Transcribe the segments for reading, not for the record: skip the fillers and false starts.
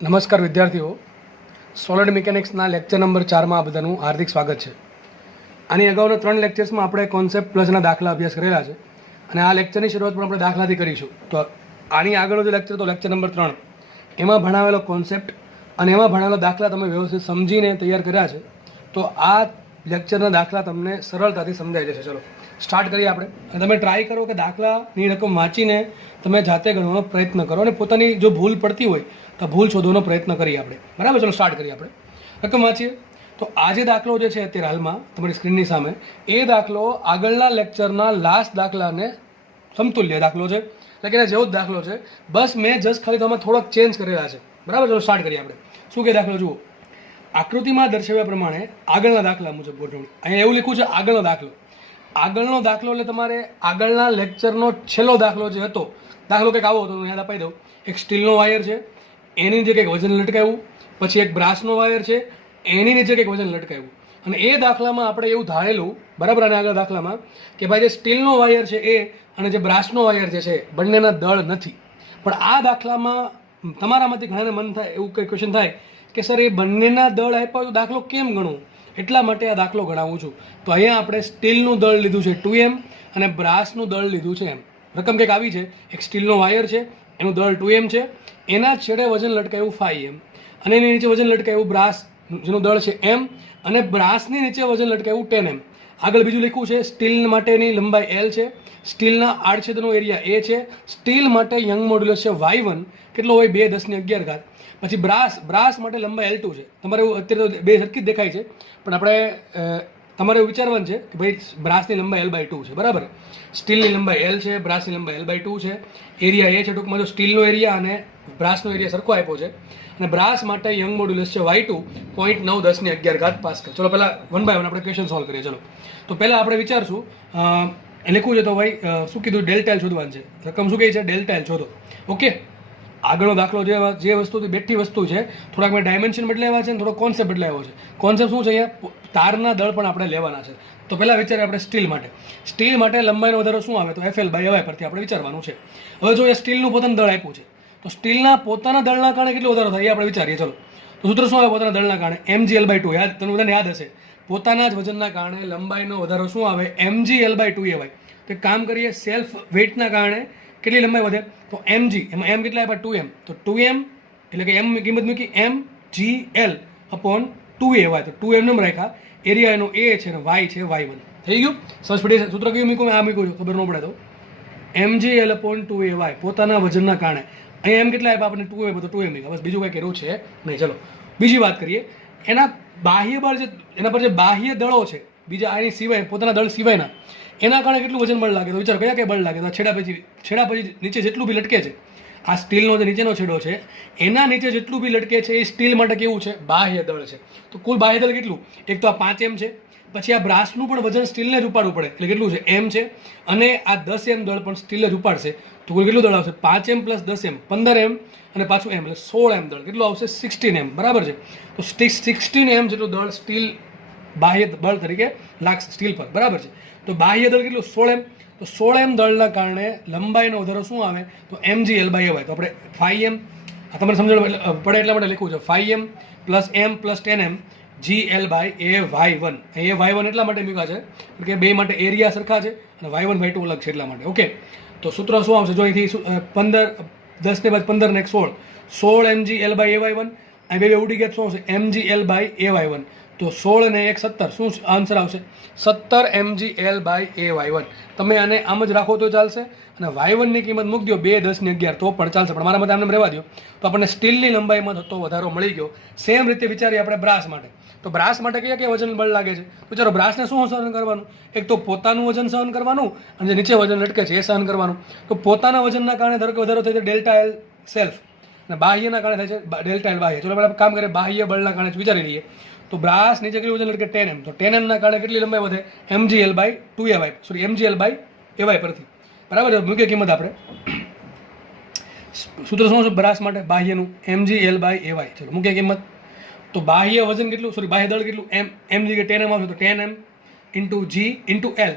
નમસ્કાર વિદ્યાર્થીઓ, સોલિડ મિકેનિક્સના લેક્ચર નંબર 4માં આ બધાનું હાર્દિક સ્વાગત છે. આની અગાઉના 3 લેક્ચર્સમાં આપણે કોન્સેપ્ટ પ્લસના દાખલા અભ્યાસ કરેલા છે અને આ લેક્ચરની શરૂઆત પણ આપણે દાખલાથી કરીશું. તો આની આગળનો જે લેક્ચર હતો લેક્ચર નંબર 3, એમાં ભણાવેલો કોન્સેપ્ટ અને એમાં ભણાવેલો દાખલા તમે વ્યવસ્થિત સમજીને તૈયાર કર્યા છે. તો આ લેક્ચરના દાખલા તમને સરળતાથી સમજાઈ જશે. ચલો સ્ટાર્ટ કરીએ આપણે. અને તમે ટ્રાય કરો કે દાખલાની રકમ વાંચીને તમે જાતે ગણવાનો પ્રયત્ન કરો અને પોતાની જો ભૂલ પડતી હોય તો ભૂલ શોધવાનો પ્રયત્ન કરીએ આપણે. બરાબર, ચલો સ્ટાર્ટ કરીએ આપણે. રકમ વાંચીએ. તો આ જે દાખલો જે છે અત્યારે હાલમાં તમારી સ્ક્રીનની સામે, એ દાખલો આગળના લેક્ચરના લાસ્ટ દાખલાને સમતુલ્ય દાખલો છે, એટલે કે એના જેવો જ દાખલો છે. બસ મેં જસ્ટ ખાલી તમે થોડોક ચેન્જ કરેલા છે. બરાબર, ચલો સ્ટાર્ટ કરીએ આપણે. શું કે દાખલો જુઓ. આકૃતિમાં દર્શાવ્યા પ્રમાણે આગળના દાખલા મુજબ ગોઠવણી. અહીંયા એવું લખ્યું છે આગળનો દાખલો. આગળનો દાખલો એટલે તમારે આગળના લેક્ચરનો છેલ્લો દાખલો જે હતો, દાખલો કંઈક આવો હતો, હું યાદ અપાઈ દઉં. એક સ્ટીલનો વાયર છે, એની નીચે કંઈક વજન લટકાવ્યું. પછી એક બ્રાસનો વાયર છે, એની નીચે કંઈક વજન લટકાવ્યું. અને એ દાખલામાં આપણે એવું ધારેલું, બરાબર, અને આગળ દાખલામાં કે ભાઈ જે સ્ટીલનો વાયર છે એ અને જે બ્રાસનો વાયર જે છે બંનેના દળ નથી. પણ આ દાખલામાં તમારામાંથી ઘણાને મન થાય એવું કંઈ ક્વેશ્ચન થાય કે સર એ બંનેના દળ આપ્યા તો દાખલો કેમ ગણવું, એટલા માટે આ દાખલો ગણાવું છું. તો અહીંયા આપણે સ્ટીલનું દળ લીધું છે 2m અને બ્રાસનું દળ લીધું છે m. રકમ કંઈક આવી છે. એક સ્ટીલનો વાયર છે, એનું દળ 2m છે, એના છેડે વજન લટકાયું 5m અને એની નીચે વજન લટકાયું બ્રાસ જેનું દળ છે m અને બ્રાસની નીચે વજન લટકાયું 10m. આગળ બીજું લખ્યું છે સ્ટીલ માટેની લંબાઈ l છે, સ્ટીલના આડછેદનો એરિયા a છે, સ્ટીલ માટે યંગ મોડ્યુલસ છે y1 કેટલો હોય 2 × 10⁻. પછી બ્રાસ માટે લંબાઈ l2 છે. તમારે એવું અત્યારે તો બે સરખી જ દેખાય છે, પણ આપણે તમારે એવું વિચારવાનું છે કે ભાઈ બ્રાસની લંબાઈ l/2 છે. બરાબર, સ્ટીલની લંબાઈ l છે, બ્રાસની લંબાઈ l/2 છે, એરિયા એ છે. ટૂંકમાં જો સ્ટીલનો એરિયા અને બ્રાસનો એરિયા સરખો આપ્યો છે અને બ્રાસ માટે યંગ મોડ્યુલસ છે y2 0.9 × 10⁻ પાસ્કલ. ચલો પહેલાં 1 by 1 આપણે ક્વેશ્ચન સોલ્વ કરીએ. ચલો તો પહેલાં આપણે વિચારશું, લખવું છે તો ભાઈ શું કીધું, ડેલ્ટા એલ શોધવાનું છે. રકમ શું કહે છે, ડેલ્ટા એલ શોધો. ઓકે, આગળનો દાખલો જે વસ્તુથી બેઠી વસ્તુ છે, થોડાક મેં ડાયમેન્શન બદલાવ્યા છે અને થોડો કોન્સેપ્ટ બદલાવ્યો છે. કોન્સેપ્ટ શું છે, અહીંયા તારના દળ પણ આપણે લેવાના છે. તો પહેલાં વિચારીએ આપણે સ્ટીલ માટે. સ્ટીલ માટે લંબાઈનો વધારો શું આવે, તો FL/y પરથી આપણે વિચારવાનું છે. હવે જો એ સ્ટીલનું પોતાનું દળ આપ્યું છે, તો સ્ટીલના પોતાના દળના કારણે કેટલો વધારો થાય એ આપણે વિચારીએ. ચલો તો સૂત્ર શું આવે પોતાના દળના કારણે, mgl/2. યાદ, તમને બધાને યાદ હશે, પોતાના જ વજનના કારણે લંબાઈનો વધારો શું આવે, mgl/2 આવે. તો એક કામ કરીએ, સેલ્ફ વેઇટના કારણે કેટલી લંબાઈ વધે, તો mg, એમાં m કેટલા આપ્યા 2m, તો 2m એટલે કે m કિંમત મૂકી mgl/2a. તો 2m નંબર રાખ્યા, એરિયા એનો a છે અને y છે y1. થઈ ગયું, સમજ પડી? સૂત્ર કયું મૂકું, આ મૂકું છું, ખબર ન પડે તો mgl/2ay પોતાના વજનના કારણે. અહીંયા એમ કેટલા આપ્યા આપણને 2m, તો 2m મૂક્યા, બસ બીજું કંઈ કર્યું છે નહીં. ચલો બીજી વાત કરીએ. એના બાહ્ય બળ જે, એના પર જે બાહ્ય દળો છે બીજા આની સિવાય, પોતાના દળ સિવાયના, એના કારણે કેટલું વજન બળ લાગે, તો વિચાર કયા કયા બળ લાગે. તો છેડા પછી નીચે જેટલું બી લટકે છે, આ સ્ટીલનો જે નીચેનો છેડો છે એના નીચે જેટલું બી લટકે છે એ સ્ટીલ માટે કેવું છે, બાહ્ય દળ છે. તો કુલ બાહ્ય દળ કેટલું, એક તો આ 5m છે, પછી આ બ્રાસનું પણ વજન સ્ટીલને જ ઉપાડવું પડે એટલે કેટલું છે, m છે, અને આ 10m દળ પણ સ્ટીલ જ ઉપાડશે. તો કુલ કેટલું દળ આવશે, 5m + 10m 15m અને પાછું m એટલે 16m દળ. કેટલું આવશે, 16m. બરાબર છે. તો 16m જેટલું દળ સ્ટીલ બાહ્ય બળ તરીકે લાગશે સ્ટીલ પર. બરાબર છે. તો બાહ્ય દળ કેટલું, 16m. તો 16m દળના કારણે લંબાઈનો વધારો શું આવે, તો mgl/ay. તો આપણે 5m, આ તમને સમજણ પડે એટલા માટે લખ્યું છે, 5m + m + 10m gl/ay1. એ y1 એટલા માટે મૂક્યા છે કે બે માટે એરિયા સરખા છે અને y1 y2 અલગ છે એટલા માટે. ઓકે, તો સૂત્ર શું આવશે, જો અહીંથી 15, 10 ને બાદ 15 ને 16 mgl/ay1. અહીં બે ઉડી ગયા, શું આવશે, mgl/ay1. તો 16 ને 1 17, શું આન્સર આવશે, 17 mgl/ay1. તમે આને આમ જ રાખો તો ચાલશે અને y1 ની કિંમત મૂકી દો 2 × 10⁻, તો પણ ચાલશે. પણ મારા મતે આમને રહેવા દો. તો આપણને સ્ટીલની લંબાઈમાં થતો વધારો મળી ગયો. સેમ રીતે વિચારીએ આપણે બ્રાસ માટે. તો બ્રાસ માટે કયા કયા વજન બળ લાગે છે, તો ચાલો બ્રાસને શું સહન કરવાનું, એક તો પોતાનું વજન સહન કરવાનું અને જે નીચે વજન લટકે છે એ સહન કરવાનું. તો પોતાના વજનના કારણે ધારો કે વધારો થાય છે ડેલ્ટા એલ સેલ્ફ, અને બાહ્યના કારણે થાય છે ડેલ્ટા એલ બાહ્ય. ચલો આપણે કામ કરીએ, બાહ્ય બળના કારણે વિચારી લઈએ. તો બ્રાસ નીચે કેટલું વજન લટકે, 10m. તો 10m ના કારણે કેટલી લંબાઈ વધે, mgl/2ay, સોરી mgl/ay પરથી. બરાબર, મૂકીએ કિંમત આપણે. સૂત્ર શું છે બ્રાસ માટે બાહ્યનું, mgl/ay. ચલો મૂકીએ કિંમત. તો બાહ્ય વજન કેટલું, સોરી બાહ્ય દળ કેટલું, m જગ્યાએ 10m આવશે, તો 10m × g × l.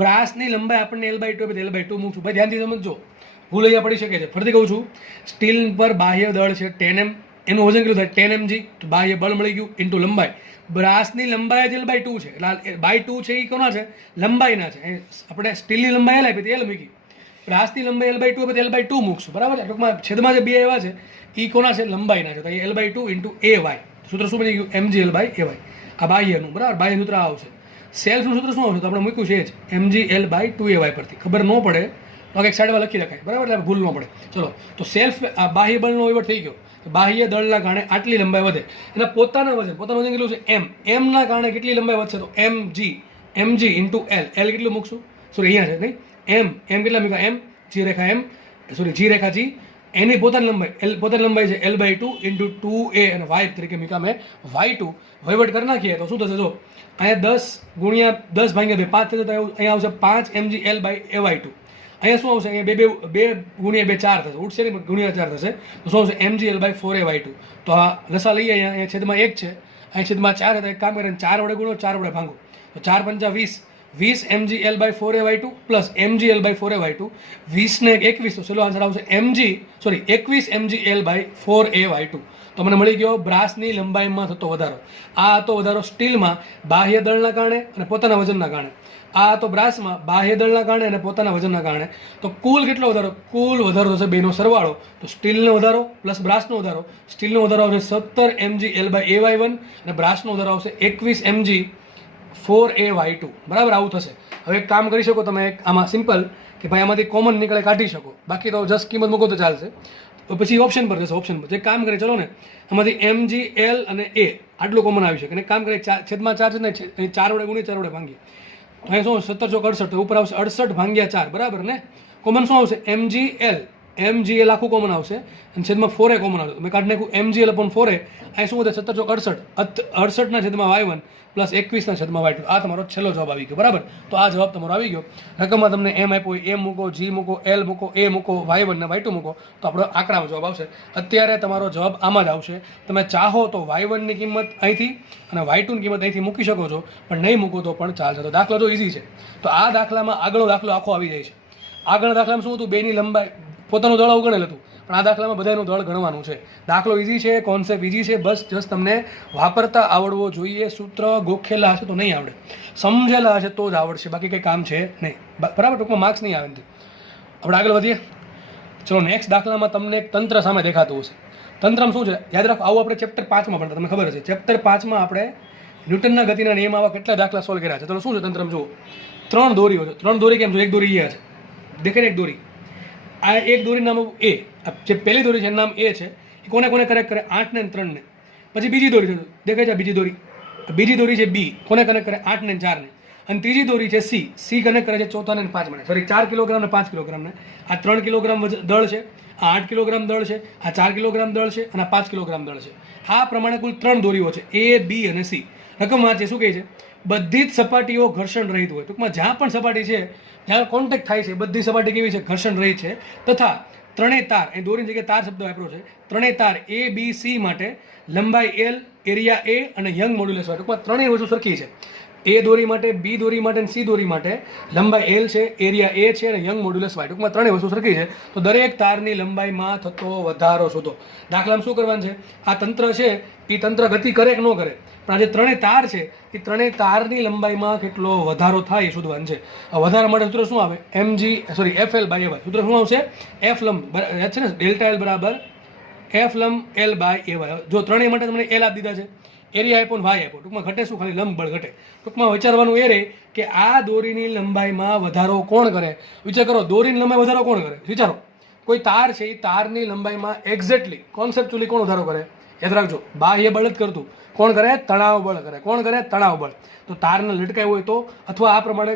બ્રાસની લંબાઈ આપણને l/2 આપી, l/2 મૂકશું. ભાઈ ધ્યાનથી સમજો, ભૂલ અહીંયા પડી શકે છે. ફરીથી કહું છું, સ્ટીલ પર બાહ્ય દળ છે 10m એનું વજન કેટલું થાય 10 mg, તો બાહ્ય બળ મળી ગયું ઇન્ટુ લંબાઈ. બ્રાસની લંબાઈ જ L/2 છે, એટલે બાય 2 છે એ કોના છે? લંબાઈના છે. આપણે સ્ટીલની લંબાઈ L આપી L મૂકી, બ્રાસની લંબાઈ L/2 આપી L/2 મૂકશું, બરાબર છે. ટૂંકમાં છેદમાં જે બે એવા છે એ કોના છે? લંબાઈના છે. તો અહીં L/2 ઇન્ટુ AY, સૂત્ર શું બની ગયું? mg/L/AY. આ બાહ્યનું, બરાબર, બાહ્ય સૂત્ર આવશે. સેલ્ફનું સૂત્ર શું આવશે? તો આપણે મૂક્યું છે જ mg/L/2AY પરથી. ખબર ન પડે તો એક સાઈડમાં લખી રખાય, બરાબર, એટલે ભૂલ ન પડે. ચલો, તો સેલ્ફ બાહ્ય બળનો વહીવટ થઈ ગયો. બાહ્ય દળના કારણે આટલી લંબાઈ વધે. એના પોતાનું વજન કેટલું છે? એમના કારણે કેટલી લંબાઈ વધશે? તો mg ઇન્ટુ L કેટલું મૂકશું? સોરી, અહીંયા છે નહીં, એમ કેટલા મૂક્યા? એમ જી રેખા એમ, સોરી જી રેખા જી, એની પોતાની લંબાઈ છે L/2 ઇન્ટુ 2a અને y તરીકે મૂક્યા મેં y2. વહીવટ કરી નાખીએ તો શું થશે? જો અહીંયા 10 ગુણ્યા 10 ભાગ્યા 2 5 થશે, તો અહીંયા આવશે 5 mg L/AY2. અહીંયા શું આવશે? અહીંયા 2 ગુણ્યા 2 4 થશે, ઉઠશે ને, ગુણ્યા 4 થશે, તો શું આવશે? mg L/4AY2. તો આ લસા લઈએ, અહીંયા છેદમાં 1 છે, અહીં છેદમાં 4 હતા. એક કામ કરીને 4 વડે ગુણો, 4 વડે ભાંગો, તો 4 પંચા 20 mg L/4AY2 plus mg L/4AY2, 20 ને 21, તો ચલો આન્સર આવશે 21 mg L/4AY2. તો મને મળી ગયો બ્રાસની લંબાઈમાં થતો વધારો. આ હતો વધારો સ્ટીલમાં બાહ્ય દળના કારણે અને પોતાના વજનના કારણે. આ તો બ્રાસમાં બાહ્ય દળના કારણે અને પોતાના વજનના કારણે. તો કુલ કેટલો વધારો? કુલ વધારો થશે બેનો સરવાળો. તો સ્ટીલનો વધારો પ્લસ બ્રાસનો વધારો. સ્ટીલનો વધારો આવશે 17 mg L/AY1 અને બ્રાસનો વધારો આવશે 21 mg 4AY2. બરાબર, આવું થશે. હવે એક કામ કરી શકો તમે, આમાં સિમ્પલ કે ભાઈ આમાંથી કોમન નીકળે કાઢી શકો, બાકી તો જસ્ટ કિંમત મૂકો તો ચાલશે. તો પછી ઓપ્શન પર જશે. ઓપ્શન પર જે કામ કરે, ચલો ને, આમાંથી mg L અને A આટલું કોમન આવી શકે. અને કામ કરે છેદમાં 4 છે ને, 4 વડે ગુણી 4 વડે ભાંગી, તો અહીં શું 17 ચોક 68, ઉપર આવશે 68 ભાગ્યા 4, બરાબર ને. કોમન શું આવશે? mg L આખું કોમન આવશે અને છેદમાં 4a કોમન આવશે. મેં કાઢી નાખ્યું mg L/4a. અહીં શું વધે? 17 ચોક 68, 68 ના છેદમાં y1 પ્લસ 21 ના છેદમાં y2. આ તમારો છેલ્લો જવાબ આવી ગયો, બરાબર. તો આ જવાબ તમારો આવી ગયો. રકમમાં તમને m આપ્યો હોય, m મૂકો, g મૂકો, L મૂકો, a મૂકો, y1 ને y2 મૂકો, તો આપણો આંકડામાં જવાબ આવશે. અત્યારે તમારો જવાબ આમાં જ આવશે. તમે ચાહો તો y1 ની કિંમત અહીંથી અને y2 ની કિંમત અહીંથી મૂકી શકો છો, પણ નહીં મૂકો તો પણ ચાલશે. તો દાખલો જો ઇઝી છે. તો આ દાખલામાં આગળનો દાખલો આખો આવી જાય છે. આગળના દાખલામાં શું હતું? બેની લંબાઈ, પોતાનું દળ અવગણેલ હતું, પણ આ દાખલામાં બધાનું દળ ગણવાનું છે. દાખલો ઇઝી છે, કોન્સેપ્ટ ઇઝી છે, બસ જસ્ટ તમને વાપરતા આવડવો જોઈએ. સૂત્ર ગોખેલા હશે તો નહીં આવડે, સમજેલા હશે તો જ આવડશે, બાકી કંઈ કામ છે નહીં, બરાબર. ટૂંકમાં માર્ક્સ નહીં આવે નથી. આપણે આગળ વધીએ. ચલો, નેક્સ્ટ દાખલામાં તમને એક તંત્ર સામે દેખાતું હશે. તંત્રમાં શું છે યાદ રાખો. આવું આપણે ચેપ્ટર 5માં ભણતા, તમને ખબર છે. ચેપ્ટર 5માં આપણે ન્યૂટનના ગતિના નિયમ આવા કેટલા દાખલા સોલ્વ કર્યા છે. ચલો, શું છે તંત્રમાં? જુઓ, 3 દોરીઓ છે. 3 દોરી કેમ છે? એક દોરી અહીંયા છે, દેખે એક દોરી, આ એક દોરી નામ A. જે પહેલી દોરી છે એનું નામ A છે. એ કોને કોને કનેક્ટ કરે? 8 ને 3 ને. પછી બીજી દોરી છે, દેખાય છે બીજી દોરી. બીજી દોરી છે B, કોને કનેક્ટ કરે? 8 ને 4 ને. અને ત્રીજી દોરી છે C કનેક્ટ કરે છે 4 ને 5 ને. સોરી, 4 કિલોગ્રામ ને 5 કિલોગ્રામ ને. આ 3 કિલોગ્રામ દળ છે, આ 8 કિલોગ્રામ દળ છે, આ 4 કિલોગ્રામ દળ છે અને આ 5 કિલોગ્રામ દળ છે. આ પ્રમાણે કુલ 3 દોરીઓ છે, A, B અને C. રકમ વાંચે શું કહે છે? બધી જ સપાટીઓ ઘર્ષણ રહિત હોય. ટૂંકમાં જ્યાં પણ સપાટી છે, જ્યાં કોન્ટેક્ટ થાય છે, બધી સપાટી કેવી છે? ઘર્ષણ રહિત છે. તથા ત્રણેય તાર, એ દોરીની જગ્યાએ તાર શબ્દ વાપર્યો છે, ત્રણેય તાર A, B, C માટે લંબાઈ L, એરિયા A અને યંગ મોડ્યુલસ હોય. ટૂંકમાં ત્રણેય વસ્તુ સરખી છે. A દોરી માટે, B દોરી માટે અને C દોરી માટે લંબાઈ L છે, એરિયા A છે અને યંગ મોડ્યુલસ Y. ટૂંકમાં ત્રણેય વસ્તુ સરખી છે. તો દરેક તારની લંબાઈમાં થતો વધારો શોધો. દાખલામાં શું કરવાનું છે? આ તંત્ર છે એ તંત્ર ગતિ કરે કે ન કરે, પણ આ જે ત્રણેય તાર છે એ ત્રણેય તારની લંબાઈમાં કેટલો વધારો થાય એ શોધવાનું છે. વધારા માટે સૂત્ર શું આવે? FL/AY. સૂત્ર શું આવશે? F લંબ છે ને, ડેલ્ટા L બરાબર F લંબ L/AY. જો ત્રણેય માટે તમને L આપી દીધા છે, એરિયા આપ્યો ને વાય આપ્યો, ટૂંકમાં ઘટે શું? ખાલી લંબ બળ ઘટે. ટૂંકમાં વિચારવાનું એ રહે કે આ દોરીની લંબાઈમાં વધારો કોણ કરે? વિચાર કરો, દોરીની લંબાઈ વધારો કોણ કરે? વિચારો, કોઈ તાર છે એ તારની લંબાઈમાં એક્ઝેક્ટલી કોન્સેપ્ચ્યુઅલી કોણ વધારો કરે? યાદ રાખજો, બાહ્ય બળ જ કરતું. કોણ કરે? તણાવ બળ કરે. કોણ કરે? તણાવ બળ. તો તારને લટકાવ્યો હોય તો, અથવા આ પ્રમાણે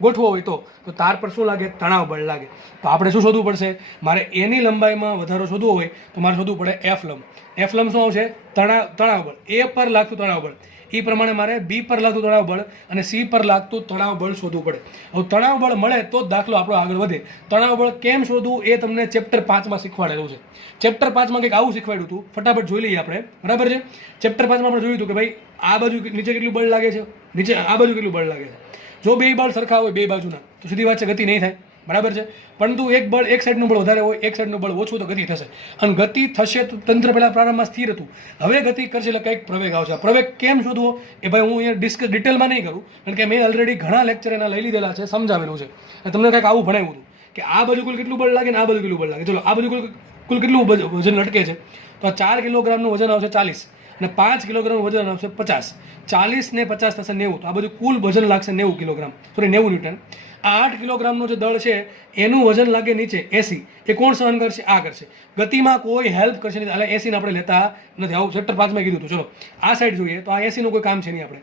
ગોઠવો હોય તો તાર પર શું લાગે? તણાવ બળ લાગે. તો આપણે શું શોધવું પડશે? મારે એની લંબાઈમાં વધારો શોધવો હોય તો મારે શોધવું પડે F લંબ. F લંબ શું આવશે? તણાવ બળ. A પર લાગતું તણાવ બળ. એ પ્રમાણે મારે B પર લાગતું તણાવ બળ અને C પર લાગતું તણાવ બળ શોધવું પડે. હવે તણાવ બળ મળે તો જ દાખલો આપણો આગળ વધે. તણાવ બળ કેમ શોધવું એ તમને ચેપ્ટર 5માં શીખવાડેલું છે. ચેપ્ટર 5માં કંઈક આવું શીખવાડ્યું હતું, ફટાફટ જોઈ લઈએ આપણે, બરાબર છે. ચેપ્ટર 5માં આપણે જોયું હતું કે ભાઈ આ બાજુ નીચે કેટલું બળ લાગે છે, નીચે આ બાજુ કેટલું બળ લાગે છે. જો બે બળ સરખા હોય બે બાજુના તો સીધી વાત છે ગતિ નહીં થાય. બરાબર છે. પરંતુ એક બળ એક સાઈડનું બળ વધારે હોય, એક સાઈડનું બળ ઓછું, તો ગતિ થશે. અને ગતિ થશે તો તંત્ર પહેલાં પ્રારંભમાં સ્થિર હતું, હવે ગતિ કરશે એટલે કંઈક પ્રવેગ આવશે. પ્રવેગ કેમ શોધવો એ ભાઈ હું અહીંયા ડિટેલમાં નહીં કરું, કારણ કે મેં ઓલરેડી ઘણા લેક્ચર એના લઈ લીધેલા છે, સમજાવેલું છે, અને તમને કંઈક આવું ભણાવ્યું હતું કે આ બાજુ કુલ કેટલું બળ લાગે ને આ બાજુ કેટલું બળ લાગે. ચલો આ બાજુ કુલ કેટલું વજન લટકે છે, તો 4 કિલોગ્રામનું વજન આવશે 40 અને 5 કિલોગ્રામનું વજન આવશે 50. 40 ને 50 થશે 90, તો આ બધું કુલ વજન લાગશે 90 કિલોગ્રામ, સોરી 90 ન્યૂટન. આ 8 કિલોગ્રામનો જે દળ છે એનું વજન લાગે નીચે 80, એ કોણ સહન કરશે? આ કરશે. ગતિમાં કોઈ હેલ્પ કરશે નહીં, એટલે 80 ને આપણે લેતા નથી. આવું ચેપ્ટર 5 માં કીધું હતું. ચલો આ સાઈડ જોઈએ તો આ 80 નું કોઈ કામ છે નહીં. આપણે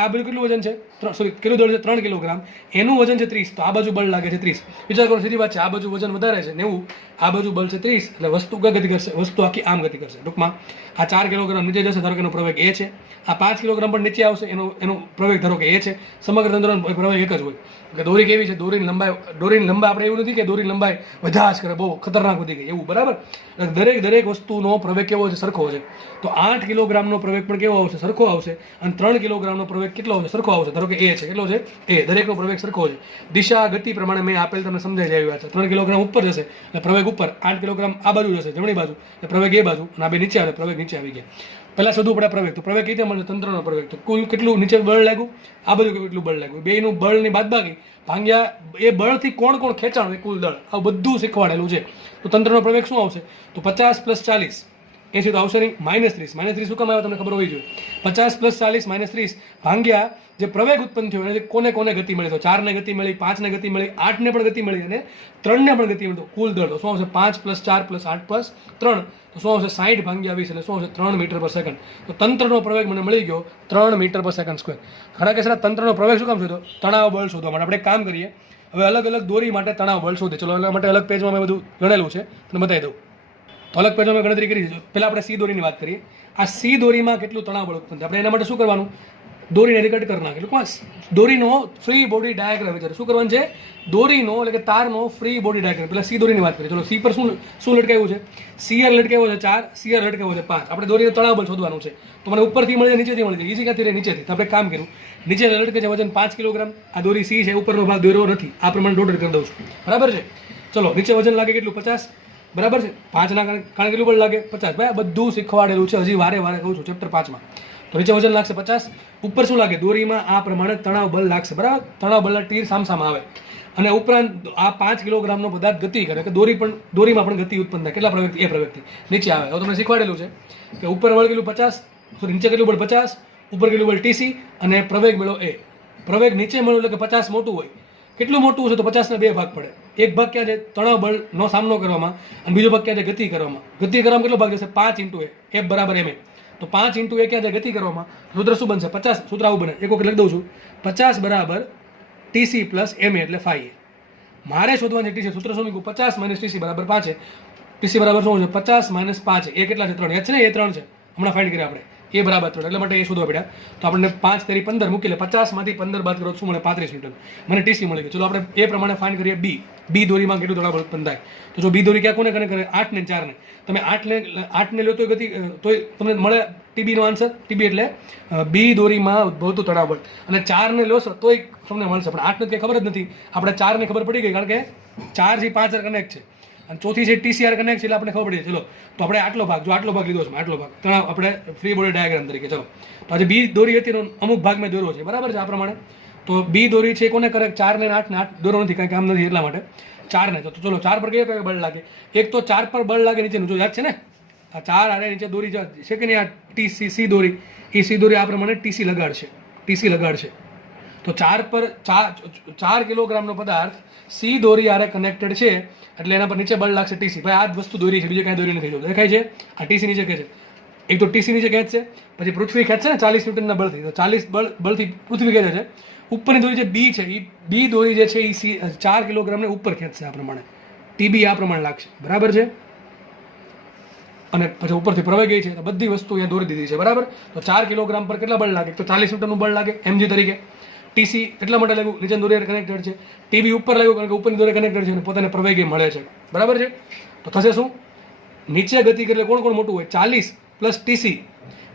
આ બધું કેટલું વજન છે? સોરી કેટલું દળ છે? 3 કિલોગ્રામ. એનું વજન છે 30, તો આ બાજુ બળ લાગે છે 30. વિચાર કરો, સીધી વાત છે, આ બાજુ વજન વધારે છે 90, આ બાજુ બળ છે 30, એટલે વસ્તુ કઈ ગતિ કરશે? વસ્તુ આખી આમ ગતિ કરશે. ટૂંકમાં આ 4 કિલોગ્રામ નીચે જશે, ધારો કે એનો પ્રવેગ એ છે. આ 5 કિલોગ્રામ પણ નીચે આવશે, એનો પ્રવેગ ધારો કે એ છે. સમગ્ર તંત્રનો પ્રવેગ એક જ હોય. કે દોરી કેવી છે? દોરીની લંબાઈ આપણે એવું નથી કે દોરીની લંબાઈ વધાશ કરે, બહુ ખતરનાક વધી ગઈ એવું, બરાબર. દરેક વસ્તુનો પ્રવેગ કેવો છે? સરખો છે. તો 8 કિલોગ્રામનો પ્રવેગ પણ કેવો આવશે? સરખો આવશે. અને 3 કિલોગ્રામનો પ્રવેગ કેટલો આવશે? સરખો આવશે. ધારો કે એ છે, કેટલો છે? એ. દરેકનો પ્રવેગ સરખો છે. દિશા ગતિ પ્રમાણે મેં આપેલ તમને સમજાઈ જાય છે. 3 કિલોગ્રામ ઉપર જશે એટલે પ્રવેગ ઉપર, 8 કિલોગ્રામ આ બાજુ જશે જમણી બાજુ એટલે પ્રવેગ એ બાજુ, અને આ બે નીચે આવે પ્રવેગ નીચે આવી ગયા. પહેલાં શોધવું પડે પ્રવેગ. તો પ્રવેગ કઈ રીતે મળે? તંત્રનો પ્રવેગ. તો કુલ કેટલું નીચે બળ લાગ્યું, આ બાજુ કેટલું બળ લાગ્યું, બેયનું બળની બાદબાકી ભાગ્યા એ બળથી કોણ ખેંચાણ એ કુલ દળ, આવું બધું શીખવાડેલું છે. તો તંત્રનો પ્રવેગ શું આવશે? તો 50 + 40 80 તો આવશે નહીં, -30 શું કામ આવે તમને ખબર હોવી જોઈએ. 50 + 40 -30 ભાગ્યા જે પ્રવેગ ઉત્પન્ન થયો એને કોને ગતિ મળી? તો 4 ને ગતિ મળી, 5 ને ગતિ મળી, 8 ને પણ ગતિ મળી અને 3 ને પણ ગતિ મળી. તો કુલ દળ તો શું આવશે? 5 + 4 + 8 + 3, તો શું આવશે? 60 ભાગ્યા 20 એટલે શું આવશે? 3 મીટર/સેકન્ડ. તો તંત્રનો પ્રવેગ મને મળી ગયો 3 મીટર/સેકન્ડ². ઘણા કહેશે તંત્રનો પ્રવેગ શું કામ શોધો? તણાવ બળ શોધવા માટે. આપણે એક કામ કરીએ, હવે અલગ અલગ દોરી માટે તણાવ બળ શોધે. ચલો એના માટે અલગ પેજમાં મેં બધું ગણેલું છે, તમને બતાવી દઉં. તો અલગ પેજમાં મેં ગણતરી કરી છે. પહેલાં આપણે સી દોરીની વાત કરીએ. આ સી દોરીમાં કેટલું તણાવ બળ ઉત્પન્ન થાય? આપણે એના માટે શું કરવાનું? દોરીને કટ કરી નાખેલું. દોરીનો ફ્રી બોડી ડાયાગ્રામ વિચાર શું કરવાનું છે? દોરીનો એટલે કે તારનો ફ્રી બોડી ડાયાગ્રામ. પહેલાં સી દોરીની વાત કરીએ. ચલો સી પર શું લટકાવ્યું છે? સીઆર લટકાવ્યો છે 4, સીઆર લટકાવ્યો છે 5. આપણે દોરીને તણાવ બળ શોધવાનું છે. તો મને ઉપરથી મળે નીચેથી મળે, ઈઝી ક્યાંથી રહે? નીચેથી. તો આપણે કામ કર્યું, નીચે લટકે છે વજન 5 કિલોગ્રામ. આ દોરી સી છે, ઉપરનો ભાગ દોર્યો નથી, આ પ્રમાણે ડોટર કરી દઉં છું, બરાબર છે. ચલો નીચે વજન લાગે કેટલું? 50, બરાબર છે. 5 ના કારણે કેટલું બળ લાગે? 50. ભાઈ આ બધું શીખવાડેલું છે, હજી વારે કહું છું, ચેપ્ટર 5 માં. તો નીચે વજન લાગશે 50, ઉપર શું લાગે? દોરીમાં આ પ્રમાણે તણાવ બળ લાગશે, બરાબર. તણાવ બળના તીર સામસામા આવે. અને ઉપરાંત આ 5 કિલોગ્રામનો પદાર્થ ગતિ કરે કે દોરીમાં પણ ગતિ ઉત્પન્ન થાય. કેટલા પ્રવેગથી? એ પ્રવેગથી નીચે આવે. તો તમને શીખવાડેલું છે કે ઉપર બળ કેટલું? 50, નીચે કેટલું બળ? 50, ઉપર કેટલું બળ? TC, અને પ્રવેગ મેળવો એ. પ્રવેગ નીચે મળ્યું એટલે કે 50 મોટું હોય. કેટલું મોટું છે? તો 50 ના 2 ભાગ પડે. એક ભાગ ક્યાં છે? તણાવ બળનો સામનો કરવામાં, અને બીજો ભાગ ક્યાં છે? ગતિ કરવામાં. ગતિ કરવામાં કેટલો ભાગ જશે? 5 × A, F = ma. તો 5 × A ક્યાં છે? ગતિ કરવામાં. સૂત્ર શું બનશે? 50. સૂત્ર આવું બને, એક વખત લખી દઉં છું. 50 = TC + ma એટલે phi. મારે શોધવાની TC. સૂત્ર શું મૂક્યું? 50 - TC = 5 છે. TC બરાબર શું છે? 50 - 5. એ કેટલા છે? 3. છે ને? એ 3 છે. હમણાં ફાઇન્ડ કર્યા આપણે. એ બરાબર 3, એટલે માટે એ શોધવા પડ્યા. તો આપણને 5 × 15 મૂકી લે. 50 માંથી 15 બાદ કરો શું મળે? 35 ન્યૂટન. મને TC મળી ગયું. ચલો આપણે એ પ્રમાણે ફાઇન્ડ કરીએ બી દોરીમાં કેટલું તણાવ બળ ઉત્પન્ન થાય. તો જો બી દોરી ક્યાં કોને કનેક્ટ કરે? 8 ને 4 ને. તમે 8 ને લો તો ગતિ તોય તમને મળે TB નો આન્સર. TB એટલે બી દોરીમાં ઉદ્ભવતું તણાવ બળ. અને 4 ને લો તોય તમને મળશે, પણ 8 ને કંઈ ખબર જ નથી. આપણે 4 ને ખબર પડી ગઈ, કારણ કે 4 થી 5 કનેક્ટ છે, અને ચોથી છે TCR કનેક્ટ છે, એટલે આપણે ખબર પડી. ચલો તો આપણે આટલો ભાગ લીધો છે, આટલો ભાગ તણાવ આપણે ફ્રી બોડી ડાયાગ્રામ તરીકે. ચલો તો આજે બી દોરી હતી એનો અમુક ભાગ મેં દોર્યો છે, બરાબર છે. આ પ્રમાણે તો બી દોરી છે કોને કરે? 4 ને 8 ને 8 દોરો નથી, કાંઈ કામ નથી એટલા માટે 4 ને. તો ચલો 4 પર કયો બળ લાગે? એક તો 4 પર બળ લાગે નીચેનું, જો યાદ છે ને? આ 4 આને નીચે દોરી છે કે નહીં? આ સી દોરી, એ સી દોરી આ પ્રમાણે TC લગાડશે. તો 4 કિલોગ્રામનો પદાર્થ સી દોરી આરે કનેક્ટેડ છે, એટલે એના પર નીચે બળ લાગશે TC. ભાઈ આ જ વસ્તુ દોરી છે, બીજી કાંઈ દોરી નથી. જો દેખાય છે આ TC નીચે ખેંચે. એક તો TC નીચે ખેંચશે, પછી પૃથ્વી ખેંચશે ને 40 ન્યૂટનના બળથી. તો 40 બળથી પૃથ્વી ખેંચે છે. ઉપરની દોરી જે બી છે, એ બી દોરી જે છે એ 4 કિલોગ્રામને ઉપર ખેંચશે. આ પ્રમાણે TB આ પ્રમાણે લાગશે, બરાબર છે. અને પછી ઉપરથી પ્રવેગ છે, તો બધી વસ્તુ અહીંયા દોરી દીધી છે, બરાબર. તો 4 કિલોગ્રામ પર કેટલા બળ લાગે? તો 40 ન્યૂટનનું બળ લાગે mg તરીકે. TC એટલા માટે લાગ્યું, નીચે દોરી કનેક્ટેડ છે. TB ઉપર લાગ્યું, કારણ કે ઉપરની દોરી કનેક્ટેડ છે અને પોતાને પ્રવેગે મળે છે, બરાબર છે. તો થશે શું? નીચે ગતિ કરે કોણ મોટું હોય? 40 + TC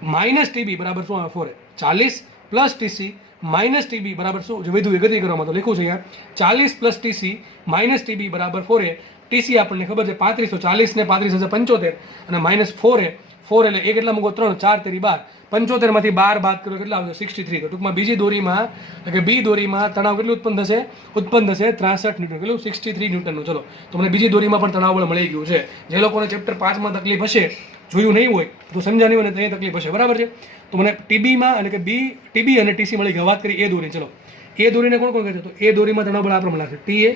- TB બરાબર શું આવે? 4. 40 + TC માઇનસ ટીબી બરાબર શું જે વધ્યું એ ગતિ કરવામાં તો લખ્યું છે યાર 40 પ્લસ ટીસી માઇનસ ટીબી બરાબર 4a. ટીસી આપણને ખબર છે 35, તો 40 ને 35 હશે 75 અને માઇનસ 4a. 4 એટલે એ કેટલા મૂકો 3, 4 તેરી 12. 75 માંથી 12 બાદ કરો કેટલા આવશે 63. તો ટૂંકમાં બીજી દોરીમાં એટલે કે બી દોરીમાં તણાવ કેટલું ઉત્પન્ન થશે 63 ન્યૂટન. કેટલું 63 ન્યૂટનનું. ચલો તો મને બીજી દોરીમાં પણ તણાવ બળ મળી ગયું છે. જે લોકોને ચેપ્ટર 5માં તકલીફ હશે, જોયું નહીં હોય તો સમજ્યા નહીં હોય ને ત્યાં તકલીફ હશે, બરાબર છે. તો મને ટીબીમાં એટલે કે ટીબી અને ટીસી મળી ગયા. વાત કરી એ દોરી. ચલો એ દોરીને કોણ કોણ કહે છે? તો એ દોરીમાં તણાવ બળ આ પ્રમાણે લાગશે ટીએ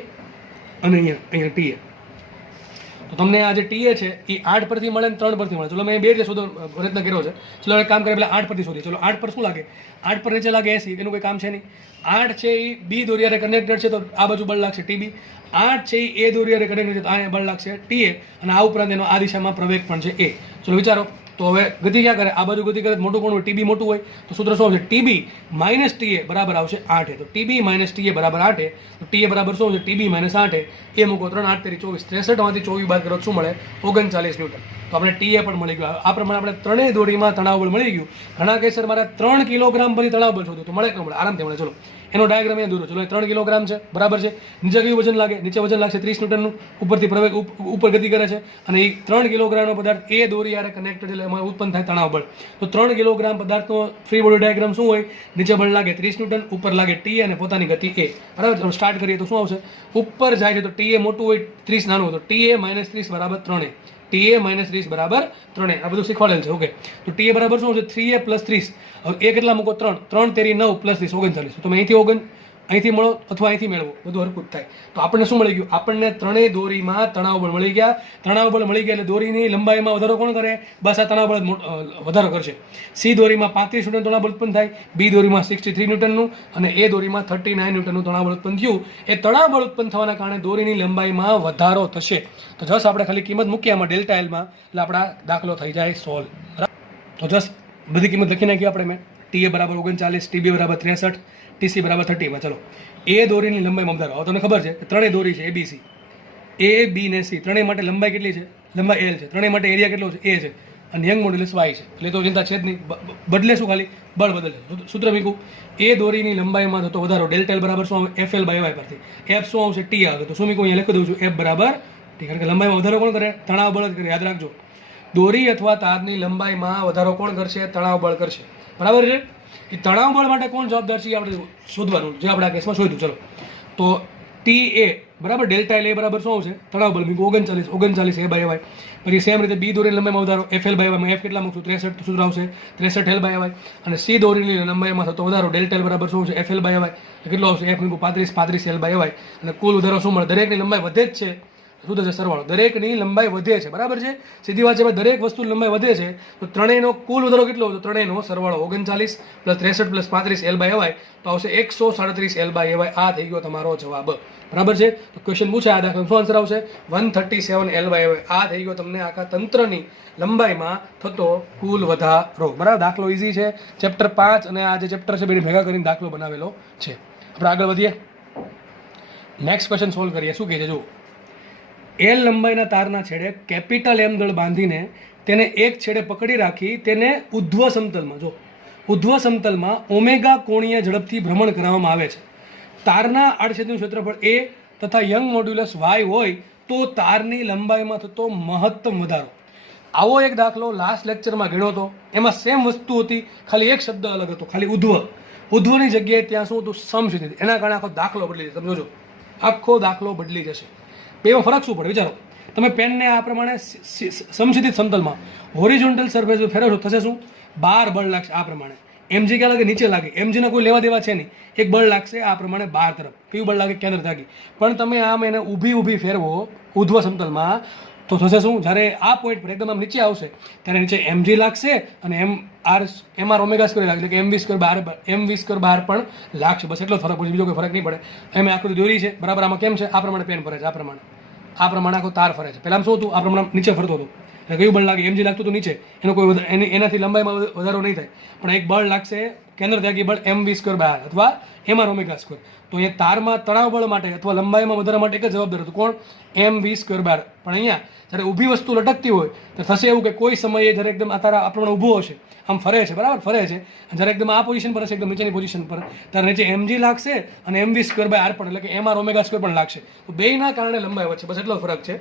અને અહીંયા ટીએ. તો તમને આ જે ટીએ છે એ 8 પરથી મળે ને 3 પરથી મળે. ચલો મેં 2 રીતે શોધો પ્રયત્ન કર્યો છે. ચલો એક કામ કરીએ, પેલા 8 પરથી શોધીએ. ચલો 8 પર શું લાગે? 8 પર નીચે લાગે 80, એનું કોઈ કામ છે નહીં. 8 છે એ બી દોરિયારે કનેક્ટેડ છે તો આ બાજુ બળ લાગશે ટીબી. 8 છે એ દોરિયારે કનેક્ટેડ છે તો આ બળ લાગશે ટીએ. અને આ ઉપરાંત એનો આ દિશામાં પ્રવેગ પણ છે એ. ચલો વિચારો. તો હવે ગતિ ક્યાં કરે? આ બાજુ ગતિ કરે મોટું કોણ હોય? ટીબી મોટું હોય. તો સૂત્ર શું આવશે? ટીબી માઇનસ ટીએ બરાબર આવશે 8. તો ટીબી માઇનસ ટીએ બરાબર 8. તો ટીએ બરાબર શું આવશે? TB minus 8. એ મૂકો 3, 8 તેરી 24. 63 માંથી 24 બાદ કરો શું મળે? 39 ન્યૂટન. તો આપણે ટીએ પણ મળી ગયું. આ પ્રમાણે આપણે ત્રણેય દોરીમાં તણાવ બળ મળી ગયું. ઘણા કહે સર મારે 3 કિલોગ્રામ પરથી તણાવ બળ શોધો. તો મળે કે ન મળે? આરામથી મળે. ચલો એનો ડાયાગ્રામ અહીંયા દોરો. ચલો એ 3 કિલોગ્રામ છે, બરાબર છે. નીચે કયું વજન લાગે? નીચે વજન લાગશે 30 ન્યૂટનનું. ઉપરથી પ્રવેગ ઉપર ગતિ કરે છે અને એ 3 કિલોગ્રામનો પદાર્થ એ દોરી યારે કનેક્ટેડ એટલે એમાં ઉત્પન્ન થાય તણાવ બળ. તો 3 કિલોગ્રામ પદાર્થનો ફ્રી બોડી ડાયાગ્રામ શું હોય? નીચે બળ લાગે 30 ન્યૂટન, ઉપર લાગે ટી અને પોતાની ગતિ એ. બરાબર. સ્ટાર્ટ કરીએ તો શું આવશે? ઉપર જાય છે તો ટીએ મોટું હોય, 30 નાનું હોય. તો ટીએ માઇનસ 30 બરાબર 3a. ટીએ માઇનસ 30 બરાબર 3a. આ બધું શીખવાડેલ છે. ઓકે. તો ટીએ બરાબર શું છે? 3a plus 30. હવે એ કેટલા મૂકો? 3. 3 તેરી 9 પ્લસ 30 39. તો તમે અહીંથી મળો અથવા અહીંથી મેળવો, બધું હરકું જ થાય. તો આપણને શું મળી ગયું? આપણને ત્રણેય દોરીમાં તણાવ બળ મળી ગયા. તણાવ બળ મળી ગયા એટલે દોરીની લંબાઈમાં વધારો કોણ કરે? બસ આ તણાવ બળ વધારો કરશે. સી દોરીમાં 35 ન્યૂટન તણાવ બળ ઉત્પન્ન થાય, બી દોરીમાં 63 ન્યૂટનનું અને એ દોરીમાં 39 ન્યૂટનનું તણાવ બળ ઉત્પન્ન થયું. એ તણાવ બળ ઉત્પન્ન થવાના કારણે દોરીની લંબાઈમાં વધારો થશે. તો જસ આપણે ખાલી કિંમત મૂકી આમાં ડેલ્ટા એલમાં, એટલે આપણા દાખલો થઈ જાય સોલ્વ. તો જસ બધી કિંમત લખી નાખી આપણે. મેં ટીએ બરાબર 39, ટીબી બરાબર 63, ટીસી બરાબર 30. ચલો એ દોરીની લંબાઈમાં વધારો. હવે તમને ખબર છે કે ત્રણેય દોરી છે એબીસી, એ બી ને સી. ત્રણેય માટે લંબાઈ કેટલી છે? લંબાઈ એલ છે. ત્રણેય માટે એરિયા કેટલો છે? એ છે. અને યંગ મોડ્યુલસ વાય છે. એટલે તો ચિંતા છે જ નહીં. બદલે શું? ખાલી બળ બદલે. સૂત્ર મીકું. એ દોરીની લંબાઈમાં થતો વધારો ડેલ્ટા એલ બરાબર શું આવે? એફએલ બાય વાય પરથી. એફ શું આવશે? ટી આવે. તો શું મીકું? અહીંયા લખી દઉં છું એફ બરાબર ટી. કારણ કે લંબાઈમાં વધારો કોણ કરે? તણાવ બળ જ કરે. યાદ રાખજો. દોરી અથવા તારની લંબાઈમાં વધારો કોણ કરશે? તણાવ બળ કરશે. બરાબર છે. એ તણાવ બળ માટે કોણ જવાબદાર છે? આપણે શોધવાનું, જે આપણે આ કેસમાં શોધ્યું. ચલો તો ટી એ બરાબર ડેલ્ટા એલ એ બરાબર શું આવશે? તણાવ બળ મીકું 39 એ બાય વાય. પછી સેમ રીતે બી દોરીની લંબાઈમાં વધારો એફએલ બાય વાય. એફ કેટલા મૂકશું? 63. સૂત્ર આવશે 63 એલ બાય વાય. અને સી દોરીની લંબાઈમાં થતો વધારો ડેલ્ટા એલ બરાબર શું આવશે? FL by Y. કેટલો આવશે? એફ મીકું 35 એલ બાય વાય. અને કુલ વધારો શું મળે? દરેકની લંબાઈ વધે જ છે. શું થશે? સરવાળો. દરેકની લંબાઈ વધે છે. બરાબર છે. સીધી વાત છે. દરેક વસ્તુની લંબાઈ વધે છે તો ત્રણેયનો કુલ વધારો કેટલો? તો ત્રણેયનો સરવાળો 39 plus 63 plus 35 L by y તો આવશે 137 એલ બાય વાય. આ થઈ ગયો તમારો જવાબ. બરાબર છે. તો ક્વેશ્ચન પૂછાય આ દાખલાનો શું આન્સર આવશે? 137 એલ બાય વાય. આ થઈ ગયો તમને આખા તંત્રની લંબાઈમાં થતો કુલ વધારો. બરાબર. દાખલો ઇઝી છે. ચેપ્ટર 5 અને આ જે ચેપ્ટર છે બેને ભેગા કરીને દાખલો બનાવેલો છે. આપણે આગળ વધીએ. નેક્સ્ટ ક્વેશ્ચન સોલ્વ કરીએ. શું કહે છે જો? એલ લંબાઈના તારના છેડે કેપિટલ એમ દળ બાંધીને તેને એક છેડે પકડી રાખી તેને ઉધ્વ સમતલમાં, જો ઉધ્વ સમતલમાં ઓમેગા કોણીય ઝડપથી ભ્રમણ કરવામાં આવે છે. તારના આડછેદનું ક્ષેત્રફળ એ તથા યંગ મોડ્યુલસ વાય હોય તો તારની લંબાઈમાં થતો મહત્તમ વધારો. આવો એક દાખલો લાસ્ટ લેક્ચરમાં ગણ્યો હતો. એમાં સેમ વસ્તુ હતી, ખાલી એક શબ્દ અલગ હતો, ખાલી ઉધ્વ. ઉધ્વની જગ્યાએ ત્યાં શું હતું? સમક્ષિતિ. એના કારણે આખો દાખલો બદલી જશે. સમજો, આખો દાખલો બદલી જશે. બેમાં ફરક શું પડે? વિચારો. તમે પેનને આ પ્રમાણે સમક્ષિતિત સમતલમાં હોરિઝોન્ટલ સરફેસ પર ફેરવશો, થશે શું? 12 બળ લાગશે આ પ્રમાણે. એમજી ક્યાં લાગે? નીચે લાગે. એમજીના કોઈ લેવા દેવા છે નહીં. એક બળ લાગશે આ પ્રમાણે 12 તરફ. કયું બળ લાગે? કેન્દ્ર થાકી. પણ તમે આમ એને ઊભી ફેરવો ઉધ્વ સમતલમાં તો થશે શું? જ્યારે આ પોઈન્ટ પર એકદમ આમ નીચે આવશે ત્યારે નીચે એમજી લાગશે અને એમઆર ઓમેગા સ્ક્વેર લાગે, એટલે કે એમવી સ્ક્વેર બહાર પણ લાગશે. બસ એટલો ફરક પડશે, બીજો કોઈ ફરક નહીં પડે. એમ આકૃતિ દોરી છે બરાબર. આમાં કેમ છે? આ પ્રમાણે પેન ફરે છે. આ પ્રમાણે આખો તાર ફરે છે. પહેલાં શું હતું? આ પ્રમાણે નીચે ફરતો હતો. એટલે કયું બળ લાગે? એમજી લાગતું હતું નીચે. એનો કોઈ એનાથી લંબાઈમાં વધારો નહીં થાય. પણ એક બળ લાગશે કેન્દ્ર ત્યાગી બળ એમવી સ્ક્વેર બહાર અથવા એમઆર ઓમેગા સ્ક્વેર. તો અહીંયા તારમાં તણાવ બળ માટે અથવા લંબાઈમાં વધારા માટે એક જ જવાબદાર હતું. કોણ? એમવી સ્ક્વેર બહાર. પણ અહીંયા જ્યારે ઊભી વસ્તુ લટકતી હોય તો થશે એવું કે કોઈ સમયે જ્યારે એકદમ આ તારા આપણને ઊભો હશે, આમ ફરે છે, બરાબર ફરે છે, જ્યારે એકદમ આ પોઝિશન પર હશે, એકદમ નીચેની પોઝિશન પર, ત્યારે નીચે mg લાગશે અને mv²/r પણ, એટલે કે mr ω² પણ લાગશે. તો બેયના કારણે લંબાઈ વચ્ચે બસ એટલો ફરક છે.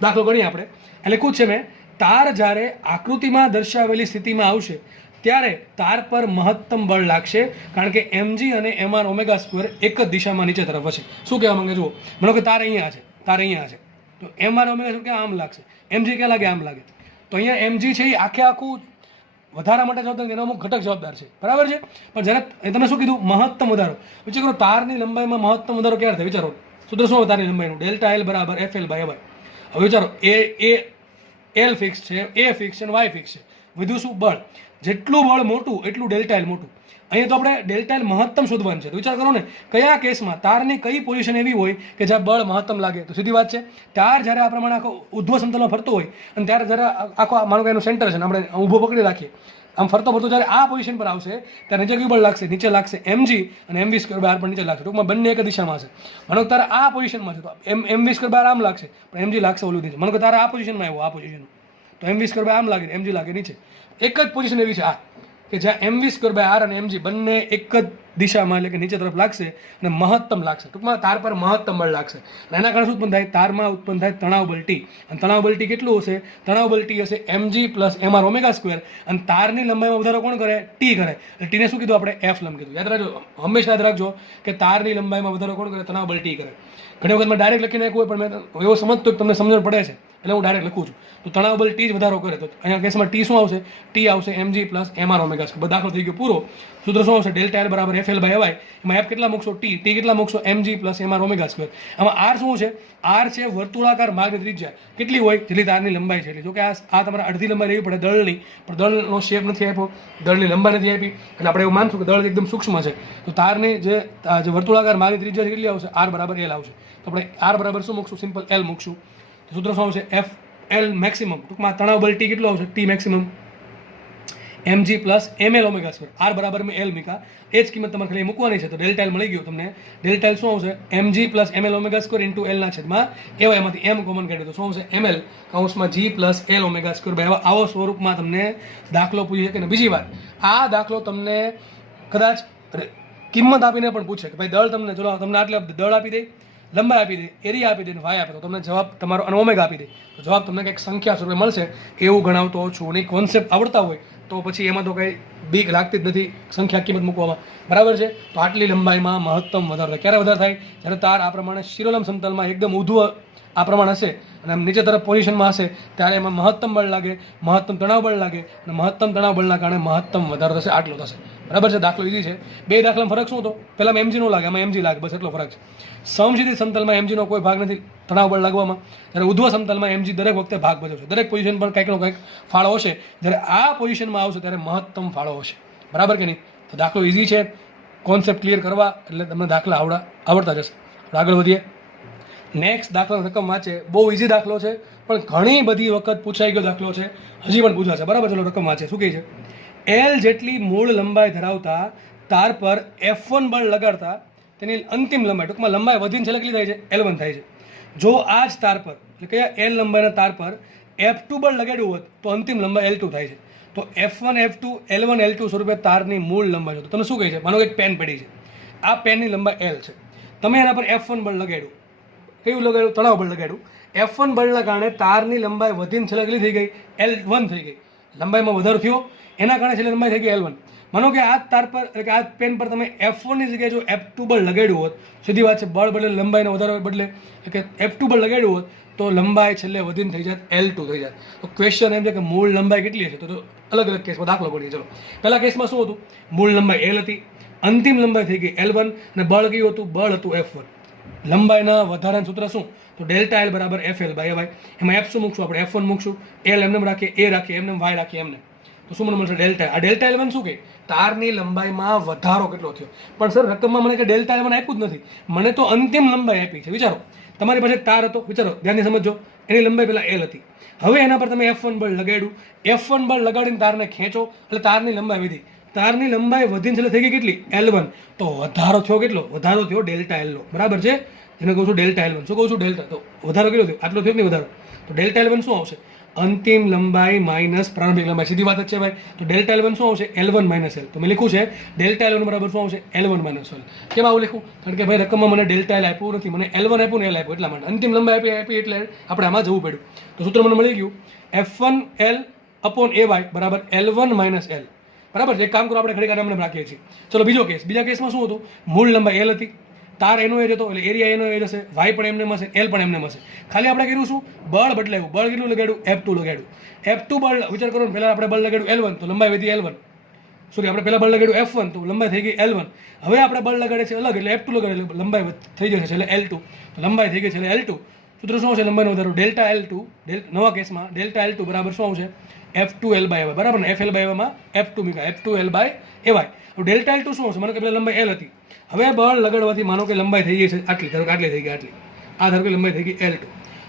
દાખલો ગણીએ આપણે. એટલે લખ્યું છે મેં, તાર જ્યારે આકૃતિમાં દર્શાવેલી સ્થિતિમાં આવશે ત્યારે તાર પર મહત્તમ બળ લાગશે, કારણ કે mg અને mr ω² એક જ દિશામાં નીચે તરફ હશે. શું કહેવા માંગે જુઓ, માનો કે તાર અહીંયા છે, તાર અહીંયા છે, તો mr ω ક્યાં આમ લાગશે, mg ક્યાં લાગે, આમ લાગે. તો અહીંયા mg છે એ આખે આખું વધારા માટે જવાબદાર, એનો અમુક ઘટક જવાબદાર છે, બરાબર છે. પણ જ્યારે તમે શું કીધું, મહત્તમ વધારો, વિચાર કરો તારની લંબાઈમાં મહત્તમ વધારો ક્યારે થાય, વિચારો. સૂત્ર શું તારની લંબાઈનું, Δl = FL/y. હવે વિચારો, L ફિક્સ છે, A ફિક્સ છે અને Y ફિક્સ છે. વધુ શું, બળ. જેટલું બળ મોટું એટલું Δl મોટું. અહીંયા તો આપણે Δl મહત્તમ શોધવાનું છે. તો વિચાર કરો ને, કયા કેસમાં તારની કઈ પોઝિશન એવી હોય કે જ્યાં બળ મહત્તમ લાગે. તો સીધી વાત છે, તાર જ્યારે આ પ્રમાણે આખો ઉધ્વ સમતલમાં ફરતો હોય અને ત્યારે જ્યારે આખો માનો કે એનું સેન્ટર છે ને આપણે ઊભો પકડી રાખીએ, આમ ફરતો જ્યારે આ પોઝિશન પર આવશે ત્યારે નીચે કયું બળ લાગશે, નીચે લાગશે mg અને mv²/r પણ નીચે લાગશે. ટૂંકમાં બંને એક દિશામાં હશે. માનો કે તારે આ પોઝિશનમાં છે તો mv²/r આમ લાગશે પણ mg લાગશે ઓલું નીચે. માનો કે તારે આ પોઝિશનમાં આવ્યો, આ પોઝિશનમાં, તો mv² આમ લાગે, mg લાગે નીચે. એક જ પોઝિશન એવી છે આ કે જ્યાં mv²/r અને mg બંને એક જ દિશામાં, એટલે કે નીચે તરફ લાગશે અને મહત્તમ લાગશે. ટૂંકમાં તાર પર મહત્તમ બળ લાગશે. અને એના કારણે શું ઉત્પન્ન થાય, તારમાં ઉત્પન્ન થાય તણાવ બળ T. અને તણાવ બળ T કેટલું હશે, તણાવ બળ T હશે mg + mr ω². અને તારની લંબાઈમાં વધારો કોણ કરે, T કરે. એટલે T ને શું કીધું આપણે, F લંબ કીધું. યાદ રાખજો, હંમેશા યાદ રાખજો કે તારની લંબાઈમાં વધારો કોણ કરે, તણાવ બળ T કરે. ઘણી વખત મેં ડાયરેક્ટ લખી નાખ્યું હોય પણ મેં એવો સમજતો કે તમને સમજણ પડે છે એટલે હું ડાયરેક્ટ લખું છું. તો તણાવ બળ T જ વધારો કરે. તો અહીંયા કેસમાં T શું આવશે, T આવશે mg + mr ω². દાખલો થઈ ગયો પૂરો. સૂત્ર શું આવશે, Δl = FL/y. એમાં F કેટલા મૂકશો, T કેટલા મૂકશો, mg + mr ω². આમાં R શું છે, R છે વર્તુળાકાર માર્ગની ત્રિજ્યા. કેટલી હોય, જેટલી તારની લંબાઈ છે એટલી. જો કે આ તમારે અડધી લંબાઈ લેવી પડે દળની, પણ દળનો શેપ નથી આપ્યો, દળની લંબાઈ નથી આપી, એટલે આપણે એવું માનશું કે દળ એકદમ સૂક્ષ્મ છે. તો તારની જે વર્તુળાકાર માર્ગની ત્રિજ્યા કેટલી આવશે, R = L આવશે. તો આપણે R બરાબર શું મૂકશું, સિમ્પલ L મૂકશું. તો સૂત્ર શું આવશે, FL મેક્સિમમ. ટૂંકમાં તણાવ બળ T કેટલું આવશે, T maximum mg + ml ω². R બરાબર મેં L મૂકા, એ જ કિંમત તમારે ખાલી મૂકવાની છે. તો Δl મળી ગયો તમને. Δl શું આવશે, mg + ml ω² × L ના છેદમાં એવા, એમાંથી m કોમન કાઢ્યો તો શું આવશે, ml (g + L ω²). આવો સ્વરૂપમાં તમને દાખલો પૂછી શકે. ને બીજી વાત, આ દાખલો તમને કદાચ કિંમત આપીને પણ પૂછે કે ભાઈ દળ તમને, ચલો તમને આટલે દળ આપી દે, લંબાઈ આપી દે, એરિયા આપી દે, વાય આપે, તો તમને જવાબ તમારો અને ઓમેગા આપી દે, તો જવાબ તમને કંઈક સંખ્યા સ્વરૂપે મળશે. એવું ગણાવતો છું. નહીં કોન્સેપ્ટ આવડતા હોય તો પછી એમાં તો કંઈ બીક લાગતી જ નથી સંખ્યા કિંમત મૂકવામાં, બરાબર છે. તો આટલી લંબાઈમાં મહત્તમ વધારો થાય. ક્યારે વધારો થાય, જ્યારે તાર આ પ્રમાણે શિરોલંબ સમતલમાં એકદમ ઊંધું આ પ્રમાણે હશે અને આમ નીચે તરફ પોઝિશનમાં હશે ત્યારે એમાં મહત્તમ બળ લાગે, મહત્તમ તણાવ બળ લાગે અને મહત્તમ તણાવ બળના કારણે મહત્તમ વધારો થશે. આટલો થશે, બરાબર છે. દાખલો ઈઝી છે. બે દાખલામાં ફરક શું હતો, પહેલામાં mg નો લાગે, આમાં mg લાગે, બસ એટલો ફરક છે. સમશીતી સમતલમાં mg નો કોઈ ભાગ નથી તણાવ બળ લાગવામાં, જ્યારે ઉધ્વ સમતલમાં mg દરેક વખતે ભાગ ભજવશે. દરેક પોઝિશન પર કંઈકનો કંઈક ફાળો હશે. જ્યારે આ પોઝિશનમાં આવશે ત્યારે મહત્તમ ફાળો હશે, બરાબર કે નહીં. તો દાખલો ઈઝી છે. કોન્સેપ્ટ ક્લિયર કરવા એટલે તમને દાખલા આવડતા જશે. આગળ વધીએ. નેક્સ્ટ દાખલો રકમ વાંચે. બહુ ઇઝી દાખલો છે પણ ઘણી બધી વખત પૂછાઈ ગયો દાખલો છે, હજી પણ પૂછાશે, બરાબર. ચલો રકમ વાંચે. શું કહે છે, L જેટલી મૂળ લંબાઈ ધરાવતા તાર પર F1 બળ લગાડતા તેની અંતિમ લંબાઈ, ટૂંકમાં લંબાઈ વધીને છેલ્લે કેટલી થાય છે, L1 થાય છે. જો આ જ તાર પર, એટલે કે L લંબાઈના તાર પર F2 બળ લગાડ્યું હોત તો અંતિમ લંબાઈ L2 થાય છે. તો F1 F2 L1 L2 સ્વરૂપે તારની મૂળ લંબાઈ છે. તો તમે શું કહે છે, માનો કે એક પેન પડી છે, આ પેનની લંબાઈ L છે, તમે એના પર F1 બળ લગાડ્યું, કયું લગાડ્યું, તણાવ બળ લગાડ્યું. F1 બળના કારણે તારની લંબાઈ વધીને છેલ્લે કેટલી થઈ ગઈ, L1 થઈ ગઈ. લંબાઈમાં વધારો થયો, એના કારણે છેલ્લે લંબાઈ થઈ ગઈ L1. માનો કે આ તાર પર, એટલે કે આ પેન પર તમે F1 ની જગ્યાએ જો F2 બળ લગાડ્યું હોત, સીધી વાત છે, બળ બદલે લંબાઈને વધારો બદલે કે F2 બળ લગાડ્યું હોત તો લંબાઈ છેલ્લે વધીને થઈ જાત L2 થઈ જાત. તો ક્વેશ્ચન એમ છે કે મૂળ લંબાઈ કેટલી હશે, તો અલગ અલગ કેસમાં દાખલો પડીએ. ચલો, પહેલા કેસમાં શું હતું, મૂળ લંબાઈ L હતી, અંતિમ લંબાઈ થઈ ગઈ L1 અને બળ કયું હતું, બળ હતું F1. લંબાઈના વધારાનું સૂત્ર શું, તો Δl = FL/y. એમાં F શું મૂકશું આપણે, F1 મૂકશું, L એમને રાખીએ, A રાખીએ, એમને Y રાખીએ, એમને. તો શું મને મળશે, Δl. આ Δl1 શું કે તારની લંબાઈમાં વધારો કેટલો થયો. પણ સર રકમમાં મને કે Δl1 આપ્યું જ નથી, મને તો અંતિમ લંબાઈ આપી છે. વિચારો, તમારી પાસે તાર હતો, વિચારો, ધ્યાનથી સમજો, એની લંબાઈ પહેલાં L હતી. હવે એના પર તમે F1 બળ લગાડ્યું, F1 બળ લગાડીને તારને ખેંચો એટલે તારની લંબાઈ વધી, તારની લંબાઈ વધીને છેલ્લે થઈ ગઈ કેટલી, L1. તો વધારો થયો કેટલો, વધારો થયો Δl નો, બરાબર છે. એને કહું છું Δl1. શું કહું છું, ડેલ્ટા. તો વધારો કેટલો થયો, આટલો થયો કે નહીં વધારો, તો તો ડેલ્ટા L1 શું આવશે? અંતિમ લંબાઈ માઇનસ પ્રારંભિક લંબાઈ. સીધી વાત જ છે ભાઈ. તો ડેલ્ટા L1 શું આવશે? L1 minus L. તો મેં લખ્યું છે ડેલ્ટા L1 બરાબર શું આવશે? L1 minus L. કેમ આવું લખ્યું? કારણ કે ભાઈ રકમમાં મને ડેલ્ટા L આપ્યું નથી, મને L1 આપ્યું ને L આપ્યું, એટલા માટે અંતિમ લંબાઈ આપી એટલે આપણે આમાં જવું પડ્યું. તો સૂત્ર મને મળી ગયું F1L અપોન AY બરાબર L1 માઇનસ L. બરાબર. એક કામ કરો, આપણે ઘડી કામ રાખીએ છીએ. ચલો બીજો કેસ. બીજા કેસમાં શું હતું? મૂળ લંબાઈ L હતી, તાર એનો એજ હતો એટલે એરિયા એનો એજ હશે, વાય પણ એમને હશે, એલ પણ એમને હશે. ખાલી આપણે કર્યું શું? બળ બદલાયું. બળ કેટલું લગાડ્યું? F2 લગાડ્યું. F2 બળ વિચાર કરો ને, પહેલા આપણે બળ લગાડ્યું L1 તો લંબાઈ વધી L1. સોરી, આપણે પહેલા બળ લગાડ્યું F1 તો લંબાઈ થઈ ગઈ L1. હવે આપણે બળ લગાડે છે અલગ એટલે F2 લગાડે એટલે લંબાઈ થઈ જશે એટલે L2. તો લંબાઈ થઈ ગઈ છે એટલે L2. સૂત્ર શું આવશે? લંબાઈનો વધારો ડેલ્ટા L2. નવા કેસમાં ડેલ્ટા L2 બરાબર શું આવશે? F2L by AY. બરાબર ને? FL બાય AY માં F2 મૂકા, F2L બાય AY. તો ડેલ્ટા L2 શું આવશે? માનો કે પહેલા લંબાઈ L હતી, હવે બળ લગાડવાથી માનો કે લંબાઈ થઈ ગઈ છે આટલી, ધારો કે આટલી થઈ ગઈ, આટલી. આ ધારો કે લંબાઈ થઈ ગઈ L2.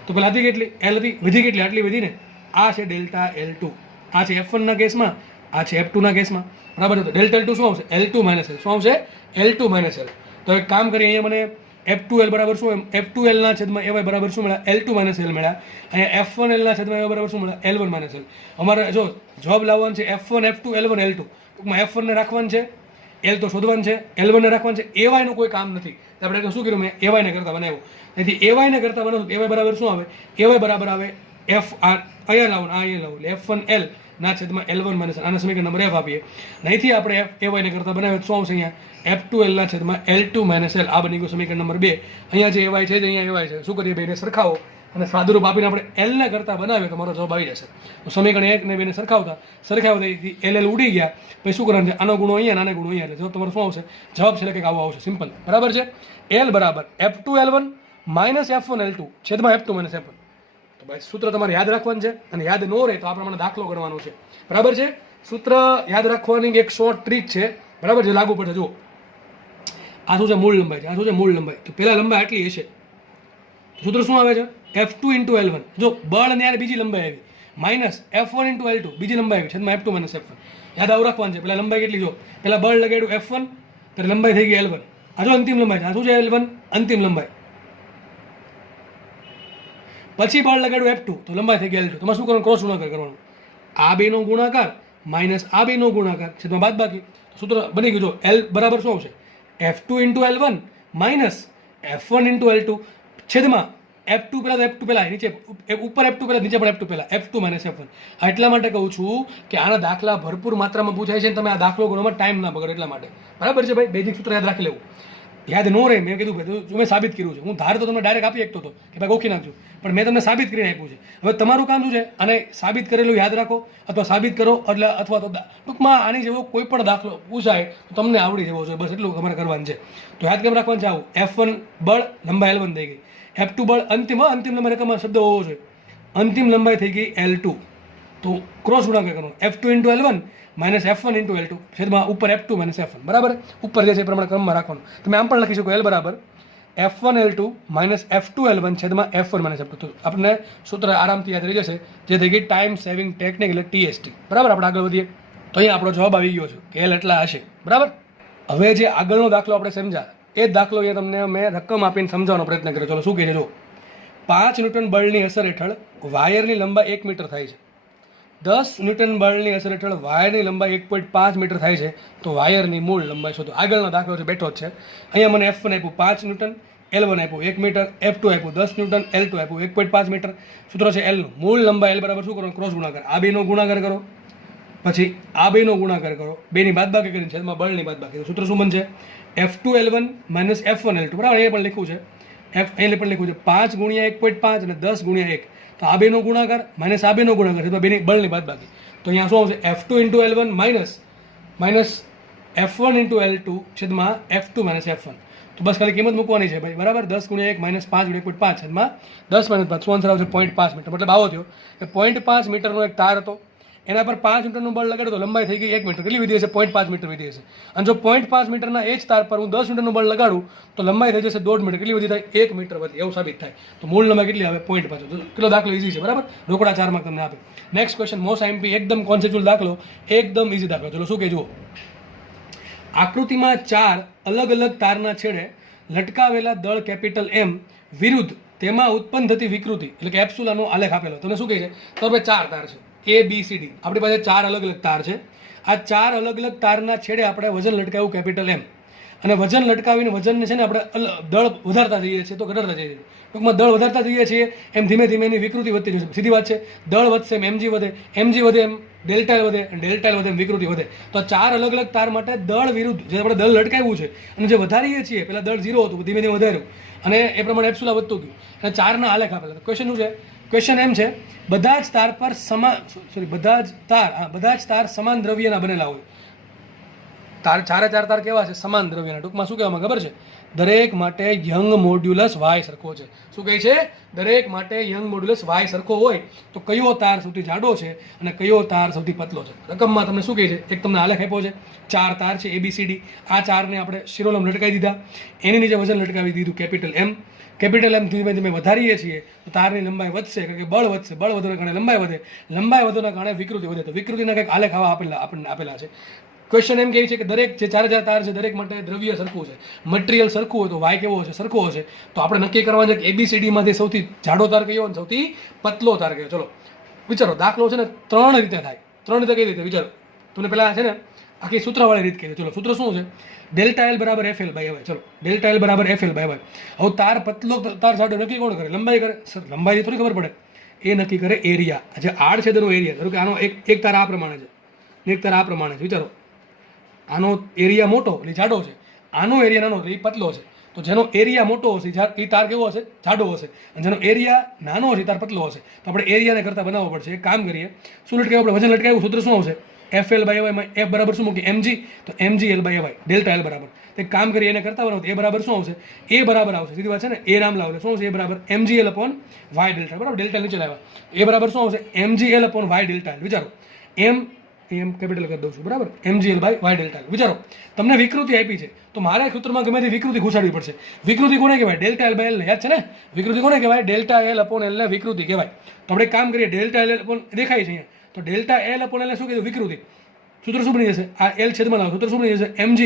તો પહેલા હતી કેટલી? L હતી, વધી કેટલી? આટલી વધી ને. આ છે ડેલ્ટા L2. આ છે F1 ના કેસમાં, આ છે F2 ના કેસમાં. બરાબર. તો ડેલ્ટા L2 શું આવશે? L2 minus L. શું આવશે? L2 minus L. તો એક કામ કરીએ, અહીંયા મને F2L બરાબર શું? F2L ના છેદમાં AY બરાબર શું મળ્યા? L2 માઇનસ L મળ્યા. અહીંયા F1L ના છેદમાં AY બરાબર શું મળ્યા? L1 minus L. અમારે જો જવાબ લાવવાનું છે F1 F2 L1 L2. ટૂંકમાં F1 ને રાખવાનું છે, L તો શોધવાનું છે, L1 ને રાખવાનું છે. AY નું કોઈ કામ નથી. આપણે શું કર્યું? મેં AY ને કરતા બનાવ્યું. તેથી AY ને કરતા બનાવું AY બરાબર શું આવે? AY બરાબર આવે F R. અહીંયા લાવો, અહીંયા લાવો એટલે F1L ના છેદમાં L1 માઇનસ. આના સમીકરણ નંબર F આપીએ. અહીંથી આપણે AY ને કરતા બનાવીએ તો શું આવશે? અહીંયા F2L ના છેદમાં L2 માઇનસ L. આ બની ગયું સમીકરણ નંબર 2. અહીંયા જે AY છે અહીંયા AY છે. શું કરીએ? બેને સરખાવો અને સાદુરૂપ આપીને આપણે L ને કરતા બનાવીએ તો મારો જવાબ આવી જશે. તો સમીકરણ 1 ને 2 ને સરખાવતા LL ઉડી ગયા. પછી શું કરવાનું છે? આનો ગુણો અહીંયા, આનો ગુણો અહીંયા, એટલે જવાબ તમારો શું આવશે? જવાબ છે કંઈક આવો આવશે, સિમ્પલ. બરાબર છે. L બરાબર F2L1 માઇનસ F1L2 છેદમાં F2 માઇનસ F1. તો ભાઈ સૂત્ર તમારે યાદ રાખવાનું છે, અને યાદ ન રહે તો આ પ્રમાણે દાખલો ગણવાનો છે. બરાબર છે. સૂત્ર યાદ રાખવાની એક શોર્ટ ટ્રીક છે. બરાબર છે, લાગુ પડશે. જુઓ, આ શું છે? મૂળ લંબાઈ છે. આ શું છે? મૂળ લંબાઈ. તો પહેલા લંબાઈ આટલી હશે, સૂત્ર શું આવે છે? F2 into L1. જો બળ ને યાર બીજી લંબાઈ આવી, માઇનસ F1 ઇન્ટુ L2 બીજી લંબાઈ આવી છેદમાં F2 માઇનસ F1. યાદ આવું રાખવાનું છે. પહેલા લંબાઈ કેટલી? જો પહેલા બળ લગાડ્યું F1 ત્યારે લંબાઈ થઈ ગઈ L1. આ જો અંતિમ લંબાઈ છે. આ શું છે? L1 અંતિમ લંબાઈ. પછી બળ લગાડ્યું F2 તો લંબાઈ થઈ ગઈ L2. તમારે શું કરવાનું? ક્રોસ ગુણાકાર કરવાનો. આ બેનો ગુણાકાર માઇનસ આ બેનો ગુણાકાર છેદમાં બાદબાકી. સૂત્ર બની ગયું. જો L બરાબર શું આવશે? F2 into L1 minus F1 into L2 છેદમાં F2 પહેલા તો F2 પહેલા નીચે ઉપર F2 પહેલા નીચે પણ F2 પહેલા F2 માઇનસ F1. એટલા માટે કહું છું કે આના દાખલા ભરપૂર માત્રામાં પૂછાય છે, તમે આ દાખલો ગણવામાં ટાઈમ ના બગડે એટલા માટે. બરાબર છે ભાઈ. બેઝિક સૂત્ર યાદ રાખી લેવું. યાદ ન રહે, મેં કીધું ભાઈ મેં સાબિત કર્યું છે. હું ધાર તો તમને ડાયરેક્ટ આપી શકતો હતો કે ભાઈ ગોખી નાખજો, પણ મેં તમને સાબિત કરીને આપ્યું છે. હવે તમારું કામ શું છે? આને સાબિત કરેલું યાદ રાખો, અથવા સાબિત કરો એટલે અથવા તો ટૂંકમાં આની જેવો કોઈ પણ દાખલો પૂછાય તો તમને આવડી જવો જોઈએ. બસ એટલું તમારે કરવાનું છે. તો યાદ કેમ રાખવાનું છે? આવું F1 બળ લંબાઈ L1 થઈ ગઈ, F2 બળ અંતિમ લંબાઈ રકમમાં શબ્દ હોવો જોઈએ, અંતિમ લંબાઈ થઈ ગઈ L2. તો ક્રોસ ગુણાકાર કરવાનો. F2 into L1 minus F1 into L2 છેદમાં ઉપર F2 માઇનસ F1. બરાબર. ઉપર જે છે એ પ્રમાણે ક્રમમાં રાખવાનું. તમે આમ પણ લખી શકો L બરાબર F1 L2 minus F2 L1 છેદમાં F1 માઇનસ F2. તો આપણને સૂત્ર આરામથી યાદ રહી જશે, જે થઈ ગઈ ટાઈમ સેવિંગ ટેકનિક એટલે TST. બરાબર. આપણે આગળ વધીએ તો અહીંયા આપણો જવાબ આવી ગયો છે કે L એટલા હશે. બરાબર. હવે જે આગળનો દાખલો આપણે સમજ્યા એ જ દાખલો અહીંયા તમને મેં રકમ આપીને સમજાવવાનો પ્રયત્ન કર્યો. ચલો શું કહે છે? જો 5 ન્યૂટન બળની અસર હેઠળ વાયરની લંબાઈ 1 મીટર થાય છે. 10 ન્યૂટન બળની અસર હેઠળ વાયરની લંબાઈ 1.5 મીટર થાય છે. તો વાયરની મૂળ લંબાઈ શોધો. આગળનો દાખલો છે, બેઠો જ છે. અહીંયા મને F1 આપ્યું 5 ન્યૂટન, L1 આપ્યું 1 મીટર, F2 આપ્યું 10 ન્યૂટન, L2 આપ્યું 1.5 મીટર. સૂત્ર છે L નું. મૂળ લંબાઈ L બરાબર શું કરો? ક્રોસ ગુણાકાર. આ બેનો ગુણાકાર કરો, પછી આ બેનો ગુણાકાર કરો, બેની બાદબાકી કરીને છેદમાં બળની બાદબાકી. સૂત્ર શું બનશે? F2 L1 minus F1 L2. બરાબર. અહીંયા પણ લખ્યું છે અહીં પણ લખ્યું છે 5 ગુણ્યા 1.5 અને 10 ગુણ્યા 1. તો આ બેનો ગુણાકાર માઇનસ આ બેનો ગુણાકાર છેદમાં બેની બળની બાદબાકી. તો અહીંયા શું આવશે? F2 into L1 minus F1 into L2 છેદમાં F2 માઇનસ F1. તો બસ ખાલી કિંમત મૂકવાની છે ભાઈ. બરાબર. 10 ગુણ્યા 1 માઇનસ 5 ગુણ્યા 1.5 છેદમાં 10 માઇનસ 5. શું આન્સર આવશે? 0.5 મીટર. મતલબ આવો થયો કે 0.5 મીટરનો એક તાર હતો, એના પર 5 ન્યૂટનનું બળ લગાડ્યું તો લંબાઈ થઈ ગઈ 1 મીટર. કેટલી વધી હશે? 0.5 મીટર વધી હશે. અને જો 0.5 મીટરના એ જ તાર પર હું 10 ન્યૂટનનું બળ લગાડું તો લંબાઈ થઈ જશે 1.5 મીટર. કેટલી વધી થાય? 1 મીટર વધી. એવું સાબિત થાય. તો મૂળ લંબાઈ કેટલી આવે? 0.5. તો કેટલો દાખલો ઈઝી છે. બરાબર. રોકડા 4 માર્ક તમને આપે. નેક્સ્ટ ક્વેશ્ચન મોસ્ટ આઈએમપી, એકદમ કોન્સેપ્ચ્યુઅલ દાખલો, એકદમ ઈઝી દાખલો. ચલો શું કે જુઓ. આકૃતિમાં 4 અલગ અલગ તારના છેડે લટકાવેલા દળ કેપિટલ M વિરુદ્ધ તેમાં ઉત્પન્ન થતી વિકૃતિ એટલે કે એપ્સુલાનો આલેખ આપેલો. તમને શું કહે છે? તો આપણે 4 તાર છે, A B C D. આપણી પાસે 4 અલગ અલગ તાર છે. આ 4 અલગ અલગ તારના છેડે આપણે વજન લટકાવ્યું કેપિટલ M, અને વજન લટકાવીને વજનને છે ને આપણે દળ વધારતા જઈએ છીએ તો ઘટાડતા જઈએ છીએ. ટૂંકમાં દળ વધારતા જઈએ છીએ એમ ધીમે ધીમે એની વિકૃતિ વધતી જશે. સીધી વાત છે. દળ વધશે એમ mg વધે, mg વધે એમ ડેલ્ટા એલ વધે, અને ડેલ્ટા એલ વધે એમ વિકૃતિ વધે. તો 4 અલગ અલગ તાર માટે દળ વિરુદ્ધ જે આપણે દળ લટકાવ્યું છે અને જે વધારીએ છીએ, પહેલાં દળ 0 હતું, ધીમે ધીમે વધાર્યું અને એ પ્રમાણે એપ્સુલા વધતું ગયું અને 4ના આલેખ આપેલા. ક્વેશ્ચન શું છે? ક્વેશ્ચન એમ છે, બધા જ તાર પર બધા જ તાર સમાન દ્રવ્યના બનેલા હોય. તાર 4 તાર કેવા છે? સમાન દ્રવ્યના. ટૂંકમાં શું કહેવામાં ખબર છે? દરેક માટે યંગ મોડ્યુલસ વાય સરખો છે. શું કહે છે? દરેક માટે યંગ મોડ્યુલસ વાય સરખો હોય તો કયો તાર સૌથી જાડો છે અને કયો તાર સૌથી પતલો છે? રકમમાં તમને શું કહે છે? એક તમને આલેખ આપ્યો છે, 4 તાર છે ABCD. આ 4ને આપણે શિરોલમ લટકાવી દીધા, એની નીચે વજન લટકાવી દીધું કેપિટલ M. કેપિટલ M ધીમે ધીમે વધારીએ છીએ તો તારની લંબાઈ વધશે, કારણ કે બળ વધશે, બળ વધવાના કારણે લંબાઈ વધે, લંબાઈ વધવાના કારણે વિકૃતિ વધે. તો વિકૃતિના કંઈક આલેખ આવા આપણને આપેલા છે. ક્વેશ્ચન એમ કહે છે કે દરેક જે 4 તાર છે દરેક માટે દ્રવ્ય સરખું છે, મટીરિયલ સરખું હોય તો વાય કેવો હશે? સરખો હશે. તો આપણે નક્કી કરવાનું છે કે ABCDમાંથી સૌથી જાડો તાર કયો અને સૌથી પતલો તાર કયો. ચલો વિચારો. દાખલો છે ને 3 રીતે થાય. 3 રીતે કઈ રીતે? વિચારો. તમને પહેલાં છે ને આખી સૂત્રવાળી રીત કહી દે. ચલો સૂત્ર શું છે? ડેલ્ટા એલ બરાબર FL બાય વાય. ચલો ડેલ્ટા એલ બરાબર FL બાય વાય. હવે તાર પતલો તાર જાડો નક્કી કોણ કરે? લંબાઈ કરે. સર લંબાઈ થોડી ખબર પડે, એ નક્કી કરે એરિયા. જે આડછેદનો એરિયા. ધારો કે આનો એક તાર આ પ્રમાણે છે, એક તાર આ પ્રમાણે છે. વિચારો, આનો એરિયા મોટો એટલે જાડો છે, આનો એરિયા નાનો એટલે એ પતલો છે. તો જેનો એરિયા મોટો હશે એ તાર કેવો હશે? જાડો હશે. અને જેનો એરિયા નાનો હશે તાર પતલો હશે. તો આપણે એરિયાને કરતાં બનાવવો પડશે. એક કામ કરીએ, શું લટકાવ્યું આપણે? વજન લટકાવ્યું. સૂત્ર શું આવશે? FL by Y. F બરાબર શું મૂકીએ? mg. તો mg L by y, delta L બરાબર. એક કામ કરીએ, એને કરતાં બનાવો. એ બરાબર શું આવશે? એ બરાબર આવશે. સીધી વાત છે ને, એ નામ લાવો. શું આવશે? એ બરાબર mg L upon y delta. બરાબર, ડેલ્ટા નીચે લાવ્યા. એ બરાબર શું આવશે? mg L upon y delta. વિચારો, એમ કેપિટલ કરી દઉં છું. બરાબર, mgl બાય વાય ડેલ્ટા. વિચારો, તમને વિકૃતિ આપી છે તો મારા સૂત્રમાં ગમે તે વિકૃતિ ઘુસાડવી પડશે. વિકૃતિ કોને કહેવાય? Delta L by L. યાદ છે ને? વિકૃતિ કોને કહેવાય? ડેલ્ટા એલ અપોન એલ ને વિકૃતિ કહેવાય. તો આપણે કામ કરીએ, ડેલ્ટા એલ અપોન દેખાય છે અહીંયા, તો ડેલ્ટા એલ અપોન એલ શું કીધું? વિકૃતિ. સૂત્ર શું બની જશે? આ એલ છેદમાં લાવો. સૂત્ર શું બની જશે? mg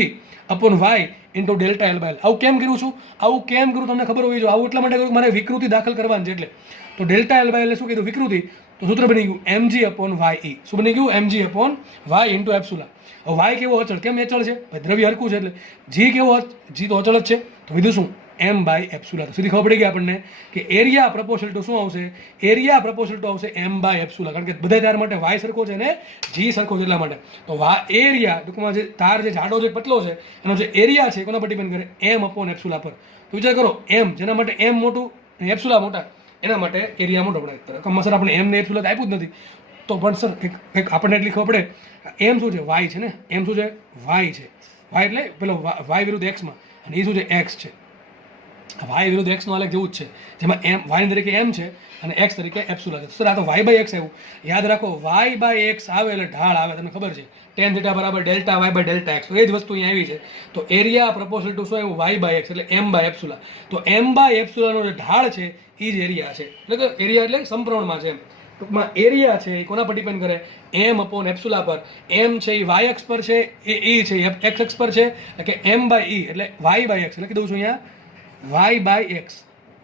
upon Y into delta L by L. આવું કેમ કર્યું છું? આવું કેમ કરું તમને ખબર હોવી જોઈએ. આવું એટલા માટે કરું, મારે વિકૃતિ દાખલ કરવાની છે એટલે. તો ડેલ્ટા એલ બાય એલ શું કીધું? વિકૃતિ. તો સૂત્ર બની ગયું mg અપોન વાય e. શું બની ગયું? mg upon Y into epsilon. હવે વાય કેવો અચળ? કેમ અચળ છે? ભાઈ દ્રવ્ય હરકું છે એટલે. જી કેવો? જી તો અચળ જ છે. તો કીધું શું? m by epsilon. તો સીધી ખબર પડી ગઈ આપણને કે એરિયા પ્રપોર્શનલ ટુ શું આવશે? એરિયા પ્રપોર્શનલ ટુ આવશે m બાય એપ્સુલા. કારણ કે બધા તાર માટે વાય સરખો છે ને જી સરખો છે એટલા માટે. તો એરિયા ટૂંકમાં જે તાર જે જાડો જે પતલો છે એનો જે એરિયા છે કોના પર ડિપેન્ડ કરે? m અપોન એપ્સુલા પર. તો વિચાર કરો, m જેના માટે m મોટું અને એપ્સુલા મોટા, એના માટે એરિયા મોટો પડે. રકમમાં સર આપણે એમને એપ્સુલા આપ્યું જ નથી. તો પણ સર એક આપણને એટલી ખબર પડે, એમ શું છે? વાય છે ને. એમ શું છે? વાય છે. વાય એટલે પેલો વાય વિરુદ્ધ એક્સમાં, અને એ શું છે? એક્સ છે. વાય વિરુદ્ધ એક્સનો આલેખ જેવું જ છે, જેમાં એમ વાય તરીકે એમ છે અને એક્સ તરીકે એપ્સુલા છે. સર આ તો વાય બાય એક્સ આવ્યું. યાદ રાખો, વાય બાય એક્સ આવે એટલે ઢાળ આવે. તમને ખબર છે, ટેન થીટા બરાબર delta y by delta x. તો એ જ વસ્તુ અહીંયા આવી છે. તો એરિયા પ્રપોર્શનલ ટુ શું આવ્યું? વાય બાય એક્સ એટલે એમ બાય એપ્સુલા. તો એમ બાય એપ્સુલાનો જે ઢાળ છે એ જ એરિયા છે. એટલે કે એરિયા એટલે સમપ્રમાણમાં છે. ટૂંકમાં એરિયા છે એ કોના પર ડિપેન્ડ કરે? એમ અપોન એપ્સુલા પર. એમ છે એ વાય એક્સ પર છે, એ ઈ છે એક્સ એક્સ પર છે, એટલે કે એમ બાય ઈ એટલે વાય બાય એક્સ. લખી દઉં છું અહીંયા y by x.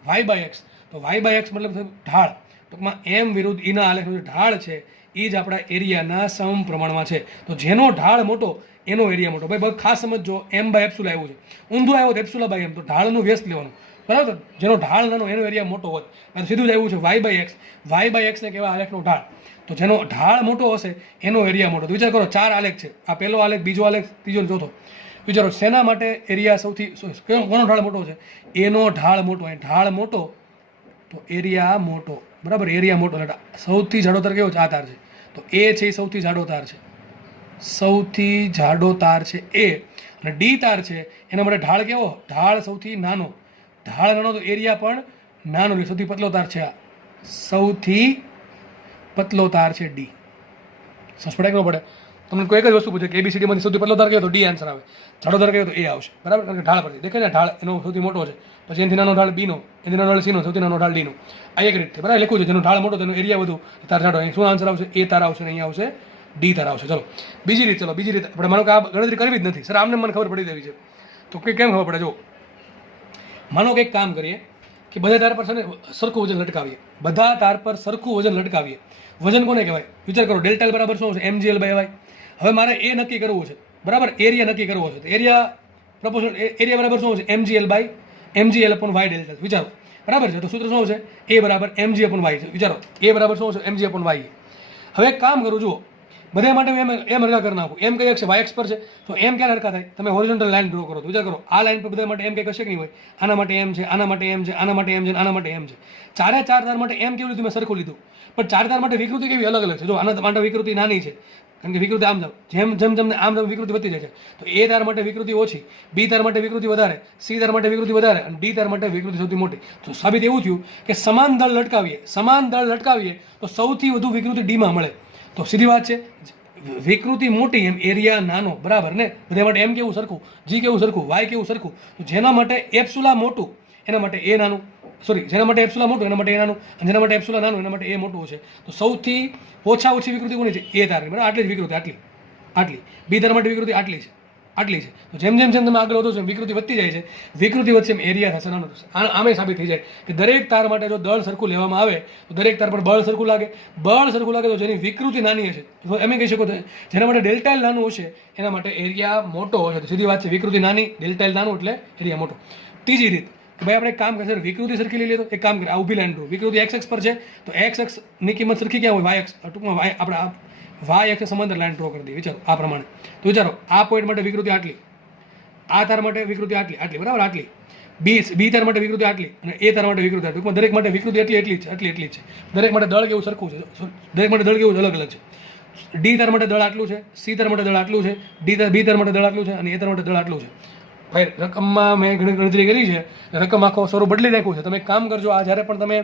Y by x. તો વાય બાય એક્સ મતલબ ઢાળ. ટૂંકમાં એમ વિરુદ્ધ ઈના આલેખનો જે ઢાળ છે એ જ આપણા એરિયાના સમપ્રમાણમાં છે. તો જેનો ઢાળ મોટો એનો એરિયા મોટો. ભાઈ ખાસ સમજો, એમ બાય એપ્સુલા આવ્યું છે, ઊંધું આવ્યો તો એપ્સુલા બાય એમ. તો ઢાળનું વ્યસ્ત લેવાનું. બરાબર, જેનો ઢાળ નાનો એનો એરિયા મોટો હોય. સીધું જ આવ્યું છે Y by x. Y by એક્સને કહેવાય આલેખનો ઢાળ. તો જેનો ઢાળ મોટો હશે એનો એરિયા મોટો. તો વિચાર કરો, 4 આલેખ છે. આ પહેલો આલેખ, બીજો આલેખ, ત્રીજો ને ચોથો. વિચારો, શેના માટે એરિયા સૌથી કોનો ઢાળ મોટો છે? એનો ઢાળ મોટો. એ ઢાળ મોટો તો એરિયા મોટો. બરાબર, એરિયા મોટો એટલે સૌથી જાડો તાર કેવો છે? આ તાર છે. તો એ છે એ સૌથી જાડો તાર છે. સૌથી જાડો તાર છે એ. અને ડી તાર છે એના માટે ઢાળ કેવો? ઢાળ સૌથી નાનો. ઢાળ નાનો તો એરિયા પણ નાનો. એટલે સૌથી પતલો તાર છે આ. સૌથી પતલો તાર છે ડી. સમજ પડે કે ન પડે? તમને કોઈ એક જ વસ્તુ પૂછે કે ABCDમાંથી સૌથી પતલો તાર કયો? તો ડી આન્સર આવે. જાડો તાર કયો? તો એ આવશે. બરાબર, કારણ કે ઢાળ પરથી દેખાય ને, ઢાળ એનો સૌથી મોટો છે. પછી એનાથી નાનો ઢાળ બીનો, એનાથી નાનો ઢાળ સીનો, સૌથી નાનો ઢાળ ડીનો. આ એક રીત છે. બરાબર, લખ્યું છે જેનો ઢાળ મોટો તેનો એરિયા વધુ, તાર જાડો. અહીં શું આન્સર આવશે? એ તાર આવશે. અહીંયા આવશે ડી તાર આવશે. ચલો બીજી રીત. ચલો બીજી રીત. આપણે માનો કે આ ગણતરી કરવી જ નથી સર, આમને મને ખબર પડી દેવી છે. તો કેમ ખબર પડે? જો માનો કે એક કામ કરીએ, કે બધા તાર પર છે ને સરખું વજન લટકાવીએ, બધા તાર પર સરખું વજન લટકાવીએ. વજન કોને કહેવાય? વિચાર કરો, ડેલ્ટા એલ બરાબર શું છે? mgl by y. હવે મારે એ નક્કી કરવું છે, બરાબર, એરિયા નક્કી કરવો છે. તો એરિયા પ્રપોર્શન, એરિયા બરાબર શું છે? mgl upon y delta. વિચારો, બરાબર છે. તો સૂત્ર શું છે? એ બરાબર mg અપોન વાય છે. વિચારો, એ બરાબર શું છે? mg upon y. હવે એક કામ કરું, જુઓ, બધા માટે હું એમ હરકા કરી નાખું. એમ કઈ છે? વાય એક્સ પર છે, તો એમ ક્યારે હરકા થાય? તમે હોરિઝોન્ટલ લાઈન ડ્રો કરો તો વિચાર કરો, આ લાઈન પર બધા માટે એમ કઈ કશે નહીં હોય. આના માટે એમ છે, આના માટે એમ છે, આના માટે એમ છે, આના માટે એમ છે. ચારે ચાર તાર માટે એમ કેવું લીધું? મેં સરખું લીધું. પણ ચાર તાર માટે વિકૃતિ કેવી અલગ અલગ છે. જો આના માટે વિકૃતિ નાની છે, કારણ કે વિકૃતિ આમ જાવ, જેમ જેમ તમને આમ વિકૃતિ વધતી જાય છે. તો એ તાર માટે વિકૃતિ ઓછી, બી તાર માટે વિકૃતિ વધારે, સી તાર માટે વિકૃતિ વધારે, અને ડી તાર માટે વિકૃતિ સૌથી મોટી. તો સાબિત એવું થયું કે સમાન દળ લટકાવીએ તો સૌથી વધુ વિકૃતિ ડીમાં મળે. તો સીધી વાત છે, વિકૃતિ મોટી એમ એરિયા નાનો, બરાબર ને? બધા માટે એમ કેવું સરખું, જી કેવું સરખું, વાય કેવું સરખું. તો જેના માટે એપ્સુલા મોટું એના માટે એ નાનું, સોરી, જેના માટે એપ્સુલા મોટું એના માટે એ નાનું, અને જેના માટે એપ્સુલા નાનું એના માટે એ મોટું છે. તો સૌથી ઓછી વિકૃતિ કોની છે? એ તારની, બરાબર? આટલી જ વિકૃતિ, આટલી. બી તાર માટે વિકૃતિ આટલી છે. તો જેમ તમે આગળ વધો છો એમ વિકૃતિ વધતી જાય છે. વિકૃતિ વધશે એમ એરિયા થશે નાનો થશે. આમે સાબિત થઈ જાય કે દરેક તાર માટે જો દળ સરખું લેવામાં આવે તો દરેક તાર પર બળ સરખું લાગે. તો જેની વિકૃતિ નાની હશે તો એમ કહી શકો, જેના માટે ડેલ્ટા એલ નાનું હશે એના માટે એરિયા મોટો હશે. તો સીધી વાત છે, વિકૃતિ નાની, ડેલ્ટા એલ નાનું એટલે એરિયા મોટો. ત્રીજી રીત કે ભાઈ આપણે એક કામ કરીએ, વિકૃતિ સરખી લઈ લે. તો એક કામ કરીએ, આ ઊભી લાઈન ડ્રો. વિકૃતિ એક્સ એક્સ પર છે, તો એક્સ એક્સ ની કિંમત સરખી ક્યાં હોય? Y x. ટૂંકમાં વાય, આપણે વાય એક્સ સમાંતર લાઈન ડ્રો કરી દઈએ. વિચારો આ પ્રમાણે. તો વિચારો, આ પોઈન્ટ માટે વિકૃતિ આટલી, આ તાર માટે વિકૃતિ આટલી, બરાબર? આટલી. બી તાર માટે વિકૃતિ આટલી, અને એ તાર માટે વિકૃતિ આટલી. દરેક માટે વિકૃતિ એટલી જ છે. દરેક માટે દળ કેવું સરખું છે, દરેક માટે દળ કેવું અલગ અલગ છે. ડી તાર માટે દળ આટલું છે, સી તાર માટે દળ આટલું છે, બી તાર માટે દળ આટલું છે, અને એ તાર માટે દળ આટલું છે. ભાઈ રકમમાં મેં ગણતરી કરી છે, રકમ આખો સ્વરૂપ બદલી નાખ્યું છે. તમે એક કામ કરજો, આ જ્યારે પણ તમે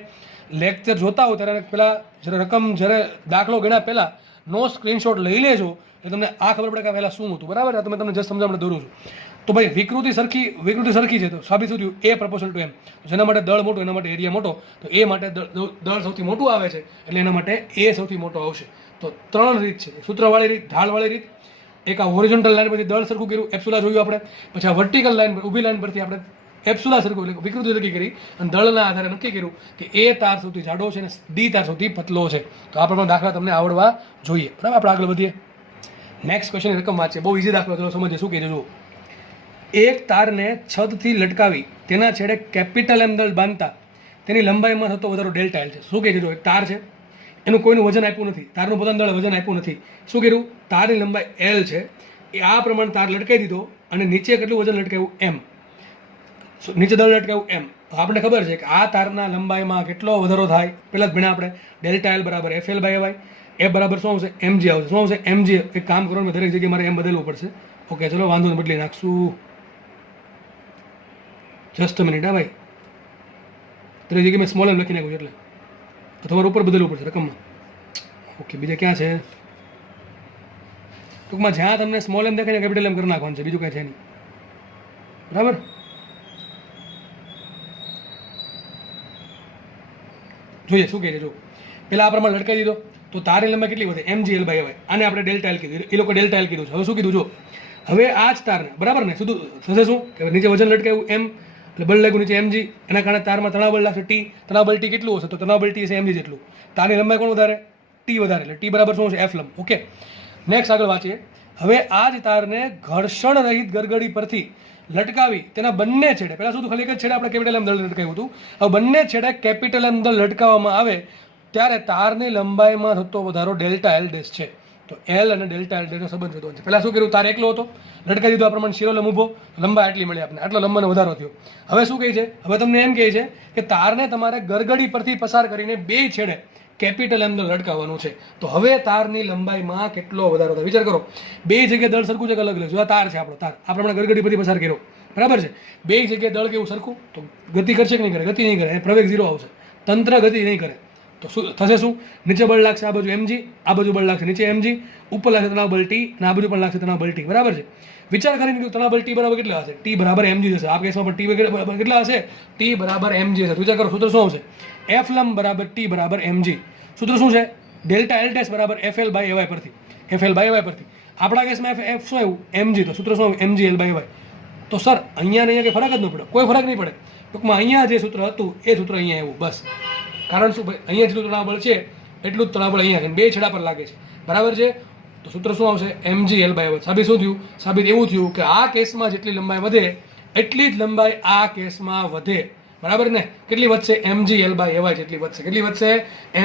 લેક્ચર જોતા હો ત્યારે પહેલાં જ્યારે દાખલો ગણ્યા પહેલાં નો સ્ક્રીનશોટ લઈ લેજો, એટલે તમને આ ખબર પડે કે પહેલાં શું હતું, બરાબર? તમે તમને જસ્ટ સમજાવવા દોરું છું. તો ભાઈ વિકૃતિ સરખી છે, તો સાબિત શું થયું? એ પ્રપોર્શનલ ટુ એમ. જેના માટે દળ મોટું એના માટે એરિયા મોટો, તો એ માટે દળ સૌથી મોટું આવે છે, એટલે એના માટે એ સૌથી મોટો આવશે. તો 3 રીત છે, સૂત્રવાળી રીત, ઢાળવાળી રીત. એક આ હોરિઝોન્ટલ લાઈન પરથી દળ સરખું કર્યું, એપ્સુલા જોયું આપણે. પછી આ વર્ટિકલ લાઈન પર, ઊભી લાઈન પરથી આપણે એપ્સુલા સરખું એટલે વિકૃતિ નક્કી કરી, અને દળના આધારે નક્કી કર્યું કે એ તાર સૌથી જાડો છે અને ડી તાર સૌથી પતલો છે. તો આ પ્રમાણે દાખલા તમને આવડવા જોઈએ, બરાબર? આપણે આગળ વધીએ. નેક્સ્ટ ક્વેશ્ચન રકમ વાંચીએ. બહુ ઇઝી દાખલો, ચલો સમજીએ શું કહે છે. જુઓ, એક તારને છતથી લટકાવી તેના છેડે કેપિટલ એમ દળ બાંધતા તેની લંબાઈમાં થતો વધારો ડેલ્ટા એલ છે. શું કહે છે? જો એક તાર છે, એનું કોઈનું વજન આપ્યું નથી, તારનું પોતાનું દળ વજન આપ્યું નથી. શું કર્યું? તારની લંબાઈ એલ છે, એ આ પ્રમાણે તાર લટકાવી દીધો, અને નીચે કેટલું વજન લટકાવ્યું? એમ. નીચે દળ લટકાવ્યું એમ. તો આપણને ખબર છે કે આ તારના લંબાઈમાં કેટલો વધારો થાય? પહેલાં જ ભણ્યા આપણે, ડેલ્ટા એલ બરાબર એફ એલ બાય વાય. એ બરાબર શું આવશે? mg આવશે. શું આવશે? mg. એક કામ કરો, દરેક જગ્યાએ મારે એમ બદલવું પડશે. ઓકે, ચલો વાંધો નહીં, બદલી નાખશું. Just minute. હા ભાઈ, દરેક જગ્યાએ મેં સ્મોલ એમ લખી નાખ્યું, એટલે તો તમારે ઉપર બદલવું પડશે રકમમાં. ઓકે, બીજા ક્યાં છે? ટૂંકમાં જ્યાં તમને સ્મોલ એમ દેખાય કેપિટલ એમ કરી નાખવાનું છે, બીજું કાંઈ છે નહીં, બરાબર? જોઈએ શું કહે છે. જો પહેલાં આ પ્રમાણે લટકાવી દીધો, તો તારની લંબાઈ કેટલી વધે? mgl by y. આને આપણે ડેલ્ટા એલ કીધું, એ લોકો ડેલ્ટા એલ કીધું છે. હવે શું કીધું? જો હવે આ જ તારને, બરાબર ને, સીધું થશે શું કે નીચે વજન લટકાવ્યું એમ, એટલે બળ લાગ્યું નીચે mg, એના કારણે તારમાં તણાવ બળ લાગશે ટી. તણાવ બળ ટી કેટલું હશે? તો તણાવ બળ ટી હશે mg જેટલું. તારની લંબાઈ કોણ વધારે? ટી વધારે, એટલે ટી બરાબર શું હશે? એફ લંબ. ઓકે, નેક્સ્ટ આગળ વાંચીએ. હવે આ જ તારને ઘર્ષણ રહિત ગરગડી પરથી લટકાવી તેના બંને છેડે, પહેલાં શું ખાલી એક જ છેડે આપણે કેપિટલ એમ દળ લટકાવ્યું હતું, હવે બંને છેડે કેપિટલ એમ દળ લટકાવવામાં આવે ત્યારે તારની લંબાઈમાં થતો વધારો ડેલ્ટા એલ ડેશ છે. તો એલ અને ડેલ્ટા એલ ડેશનો સંબંધ શોધવાનો છે. પહેલાં શું કર્યું? તાર એકલો હતો, લટકાવી દીધો, આ પ્રમાણે શિરોલમ ઊભો, લંબાઈ આટલી મળી આપણને, આટલો લંબાઈનો વધારો થયો. હવે શું કહે છે? હવે તમને એમ કહે છે કે તારને તમારે ગરગડી પરથી પસાર કરીને બે છેડે કેપિટલ એમ દળ લટકાવવાનું છે. તો હવે તારની લંબાઈમાં કેટલો વધારો થાય? વિચાર કરો, બે જગ્યાએ દળ સરખું છે કે અલગ અલગ? જો આ તાર છે આપણો, તાર આ પ્રમાણે ગરગડી પરથી પસાર કર્યો, બરાબર છે? બે જગ્યાએ દળ કેવું સરખું? તો ગતિ કરશે કે નહીં કરે? ગતિ નહીં કરે, પ્રવેગ 0 આવશે, તંત્ર ગતિ નહીં કરે. તો શું થશે? શું નીચે બળ લાગશે? આ બાજુ mg, આ બાજુ બળ લાગશે નીચે mg, ઉપર લાગશે તણાવ બળ ટી, અને આ બાજુ પણ લાગશે તણાવ બળ ટી, બરાબર છે? વિચાર કરીને તણાવ બળ ટી બરાબર કેટલા હશે? ટી બરાબર mg હશે. આ કેસમાં પણ ટી કેટલા હશે? ટી બરાબર mg હશે. વિચાર કરો, સૂત્ર શું આવશે? એફ લંબ બરાબર ટી બરાબર mg. સૂત્ર શું છે? ડેલ્ટા એલ ડેશ બરાબર એફ એલ બાય એવાય પરથી, એફ એલ બાય એવાય પરથી. આપણા કેસમાં એફ શું આવ્યું? mg. તો સૂત્ર શું આવ્યું? mg L by y. તો સર અહીંયા ને અહીંયા કંઈ ફરક જ ન પડે, કોઈ ફરક નહીં પડે. ટૂંકમાં અહીંયા જે સૂત્ર હતું એ સૂત્ર અહીંયા આવ્યું બસ. કારણ શું ભાઈ, અહીંયા જેટલું તણાવબળ છે એટલું જ તણાવબળ અહીંયા છે, બે છેડા પર લાગે છે, બરાબર છે. તો સૂત્ર શું આવશે? mg/l/y. સાબિત શું થયું? સાબિત એવું થયું કે આ કેસમાં જેટલી લંબાઈ વધે એટલી જ લંબાઈ આ કેસમાં વધે, બરાબર ને? કેટલી વધશે? mg/l/y જેટલી વધશે. કેટલી વધશે?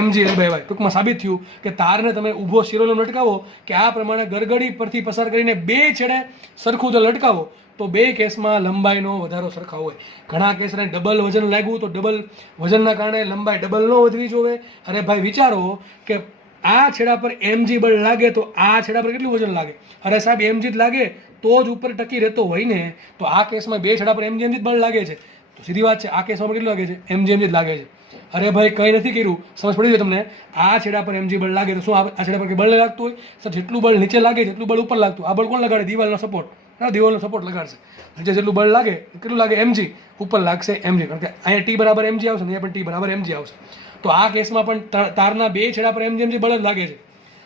mg/l/y. ટૂંકમાં સાબિત થયું કે તારને તમે ઊભો શિરોલમ લટકાવો કે આ પ્રમાણે ગરગડી પરથી પસાર કરીને બે છેડે સરખું તો લટકાવો તો બે કેસમાં લંબાઈનો વધારો સરખા હોય. ઘણા કેસને ડબલ વજન લાગ્યું તો ડબલ વજનના કારણે લંબાઈ ડબલ ન વધવી જોવે. અરે ભાઈ વિચારો કે આ છેડા પર mg બળ લાગે તો આ છેડા પર કેટલું વજન લાગે? અરે સાહેબ mg જ લાગે તો જ ઉપર ટકી રહેતો હોય ને. તો આ કેસમાં બે છેડા પર mg જ બળ લાગે છે, તો સીધી વાત છે આ કેસમાં કેટલું લાગે છે? mg જ લાગે છે. અરે ભાઈ કંઈ નથી કર્યું, સમજ પડી ગઈ તમને? આ છેડા પર mg બળ લાગે તો શું આ છેડા પર બળ લાગતું હોય? સર જેટલું બળ નીચે લાગે જેટલું બળ ઉપર લાગતું. આ બળ કોણ લગાડે? દિવાલનો સપોર્ટ. દિવાલનો સપોર્ટ લગાડશે. નીચે જેટલું બળ લાગે કેટલું લાગે? mg. ઉપર લાગશે mg, કારણ કે અહીંયા t બરાબર mg આવશે ને અહીંયા પણ t બરાબર mg આવશે. તો આ કેસમાં પણ તારના બે છેડા પર mg બળ જ લાગે છે,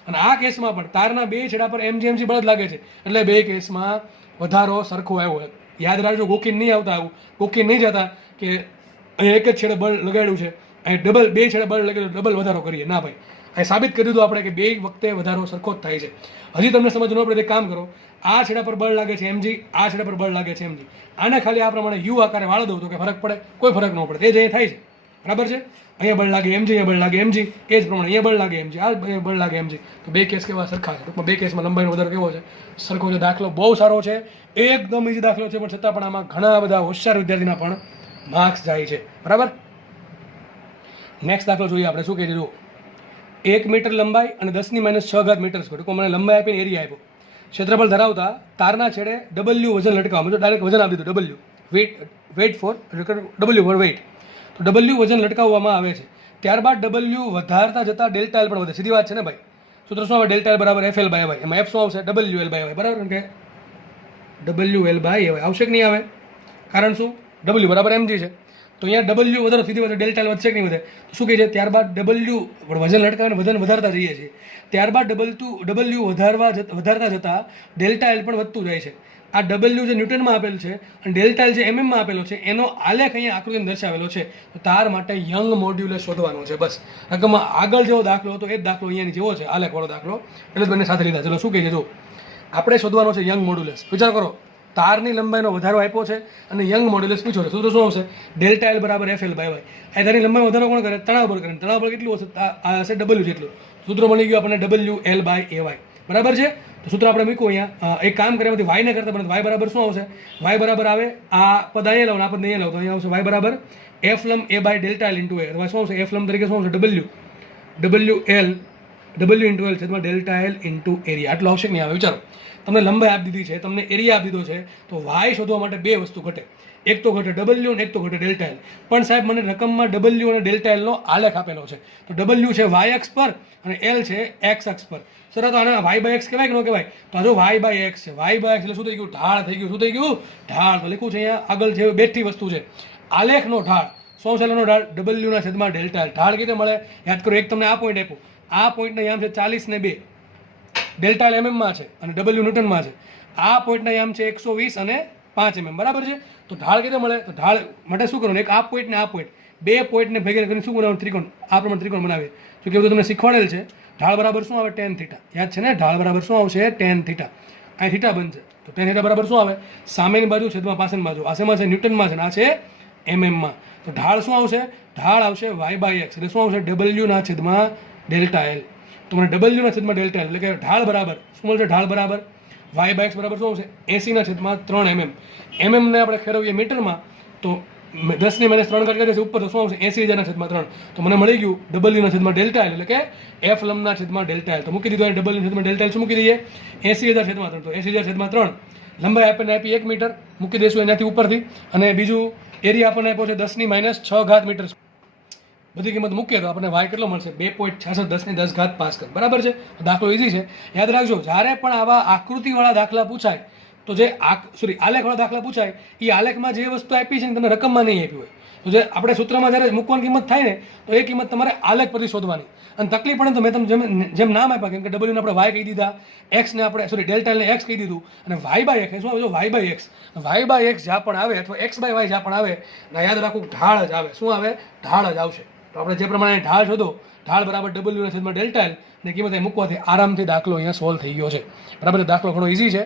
અને આ કેસમાં પણ તારના બે છેડા પર mg બળ જ લાગે છે. એટલે બે કેસમાં વધારો સરખો આવ્યો. યાદ રાખજો, ગોખીને નહીં આવતા, આવું ગોખીને નહીં જતા કે અહીંયા એક જ છેડે બળ લગાડ્યું છે, અહીં ડબલ બે છેડે બળ લગાડ્યું ડબલ વધારો કરીએ. ના ભાઈ, અહીં સાબિત કરી દીધું આપણે કે બે વખતે વધારો સરખો જ થાય છે. હજી તમને સમજ ન પડે, કામ કરો. આ છેડા પર બળ લાગે છે mg, આ છેડા પર બળ લાગે છે mg. આને ખાલી આ પ્રમાણે યુ આકારે વાળ દઉં તો કે ફરક પડે? કોઈ ફરક ન પડે. એ જ અહીં થાય છે, બરાબર છે? અહીંયા બળ લાગે mg, અહીંયા બળ લાગે mg, એ જ પ્રમાણે અહીંયા બળ લાગે mg, આ બળ લાગે mg. તો બે કેસ કેવા સરખા છે. ટૂંકમાં બે કેસમાં લંબાઈનો વધારો કેવો છે? સરખો છે. દાખલો બહુ સારો છે, એકદમ ઇઝી દાખલો છે, પણ છતાં પણ આમાં ઘણા બધા હોશિયાર વિદ્યાર્થીના પણ માર્ક્સ જાય છે, બરાબર. નેક્સ્ટ દાખલો જોઈએ આપણે. શું કહી દીધું? 1 મીટર લંબાઈ અને 10⁻6 મીટર સ્ક્વેર. ટૂંકમાં મને લંબાઈ આપીને એરિયા આપ્યો. ક્ષેત્રફળ ધરાવતા તારના છેડે w વજન લટકાવવા, ડાયરેક્ટ વજન આપી દીધું. Weight for w for weight. તો w વજન લટકાવવામાં આવે છે, ત્યારબાદ w વધારતા જતા ડેલ્ટા એલ પણ વધે. સીધી વાત છે ને ભાઈ. સૂત્ર શું આવે? ડેલ્ટા એલ બરાબર FL/y. એમાં f શું આવશે? WL/y, બરાબર. કારણ કે WL/y આવશે કે નહીં આવે? કારણ શું? w બરાબર mg છે, તો અહીંયા w વધારો સીધી વાત ડેલ્ટા એલ વધશે કે નહીં વધે? શું કહે છે? ત્યારબાદ w વજન લટકાવીને વજન વધારતા જઈએ છીએ, ત્યારબાદ w વધારતા જતા ડેલ્ટા એલ પણ વધતું જાય છે. આ w જે ન્યૂટનમાં આપેલ છે અને ડેલ્ટા એલ જે એમએમમાં આપેલો છે એનો આલેખ અહીંયા આકૃતિમાં દર્શાવેલો છે. તો તાર માટે યંગ મોડ્યુલસ શોધવાનો છે બસ. રકમમાં આગળ જેવો દાખલો હતો એ જ દાખલો અહીંયાની જેવો છે, આલેખવાળો દાખલો, એટલે બંને સાથે લીધા. ચલો શું કહે છે? જો આપણે શોધવાનો છે યંગ મોડ્યુલસ. વિચાર કરો, તારની લંબાઈનો વધારો આપ્યો છે અને યંગ મોડ્યુલસ પૂછો છે. સૂત્ર શું આવશે? ડેલ્ટા એલ બરાબર FL/y. આ તારની લંબાઈ વધારો કોણ કરે? તણાવ બળ કરે. તણાવ બળ કેટલું હશે? આ હશે w જેટલું. સૂત્ર મળી ગયું આપણને WL/ay, બરાબર છે. તો સૂત્ર આપણે મૂક્યું અહીંયા. એક કામ કરે એમાંથી y ને કરતા પણ y બરાબર શું આવશે? y બરાબર આવે આ પદ અહીંયા લાવો, આ પદ અહીંયા લાવો, તો અહીંયા આવશે y બરાબર f લંબ a by delta L into a. અથવા શું આવશે? f લંબ તરીકે શું આવશે? w ઇન્ટુ એલ છેદમાં ડેલ્ટા એલ ઇન્ટુ એરિયા. આટલું આવશે કે નહીં આવે? વિચારો, તમને લંબાઈ આપી દીધી છે, તમને એરિયા આપી દીધો છે, તો y શોધવા માટે બે વસ્તુ ઘટે. એક તો ઘટે w અને એક તો ઘટે ડેલ્ટા એલ. પણ સાહેબ મને રકમમાં w અને ડેલ્ટા એલનો આલેખ આપેલો છે. તો w છે y અક્ષ પર અને l છે x અક્ષ પર. સર તો આને y/x કહેવાય કે ન કહેવાય? તો આ જો y/x છે. y/x એટલે શું થઈ ગયું? ઢાળ થઈ ગયું. શું થઈ ગયું? ઢાળ. તો લખ્યું છે અહીંયા આગળ છે બેઠી વસ્તુ છે, આલેખનો ઢાળ. શું છે એનો ઢાળ? w ના છેદમાં ડેલ્ટા એલ. ઢાળ કેવી મળે? યાદ કરો, એક તમને આ પોઈન્ટ આપ્યો, આ પોઈન્ટના યામ છે 40 ને 2, ડેલ્ટા એલ એમએમમાં છે અને w ન્યૂટનમાં છે. આ પોઈન્ટના યામ છે 120 અને 5 mm, બરાબર છે. તો ઢાળ કેવી મળે? તો ઢાળ માટે શું કરવાનું? એક આ પોઈન્ટ ને આ પોઈન્ટ, બે પોઈન્ટને ભેગા કરીને શું બનાવવાનું? ત્રિકોણ. આ પ્રમાણે ત્રિકોણ બનાવીએ. તો કેવું તમને શીખવાડેલ છે. ઢાળ બરાબર શું આવે? tan theta. યાદ છે ને? ઢાળ બરાબર શું આવશે? tan theta. અહીં થીટા બનશે, તો tan થીટા બરાબર શું આવે? સામેની બાજુ છેદમાં પાછળની બાજુ. આ શેમાં છે? ન્યૂટનમાં છે, આ છે એમએમમાં. તો ઢાળ શું આવશે? ઢાળ આવશે y/x. એટલે શું આવશે? w ના છેદમાં ડેલ્ટા એલ. તો મને w ના છેદમાં ડેલ્ટા એલ એટલે કે ઢાળ બરાબર શું મળશે? ઢાળ બરાબર y/x બરાબર શું આવશે? 80 ના છેદમાં 3 mm. ને આપણે ફેરવીએ મીટરમાં તો 10⁻³ કાઢી છે ઉપર, તો શું આવશે? 80,000 ના છેદમાં 3. તો મને મળી ગયું w ના છેદમાં ડેલ્ટા એલ એટલે કે f લંબના છેદમાં ડેલ્ટા એલ. તો મૂકી દીધું w ના છેદમાં ડેલ્ટા એલ શું મૂકી દઈએ? 80,000 છેદમાં 3. તો 80,000 છેદમાં 3 લંબાઈ આપણને આપી 1 મીટર, મૂકી દઈશું એનાથી ઉપરથી. અને બીજું એરિયા આપણને આપ્યો છે 10⁻6 મીટર. બધી કિંમત મૂકીએ તો આપણને y કેટલો મળશે? 2.66 10 ઘાત પાસ્કલ, બરાબર છે. દાખલો ઇઝી છે. યાદ રાખજો, જ્યારે પણ આવા આકૃતિવાળા દાખલા પૂછાય તો જે આલેખવાળા દાખલા પૂછાય એ આલેખમાં જે વસ્તુ આપી છે ને તમને રકમમાં નહીં આપી હોય. તો જે આપણે સૂત્રમાં જ્યારે મૂકવાની કિંમત થાય ને તો એ કિંમત તમારે આલેખ પરથી શોધવાની. અને તકલીફ પડે તો મેં તમને જેમ નામ આપ્યા, કેમ કે ડબલ્યુને આપણે વાય કહી દીધા, એક્સને આપણે ડેલ્ટાને એક્સ કહી દીધું, અને વાય બાય એક્સ શું આવે? વાય બાય એક્સ જ્યાં પણ આવે અથવા એક્સ બાય વાય જ્યાં પણ આવે, યાદ રાખવું ઢાળ જ આવે. શું આવે? ઢાળ જ આવશે. તો આપણે જે પ્રમાણે ઢાળ શોધો, ઢાળ બરાબર ડબલ્યુના છેદમાં ડેલ્ટા એલ ને કિંમત મૂકવાથી આરામથી દાખલો અહીંયા સોલ્વ થઈ ગયો છે. બરાબર, દાખલો ઘણો ઇઝી છે.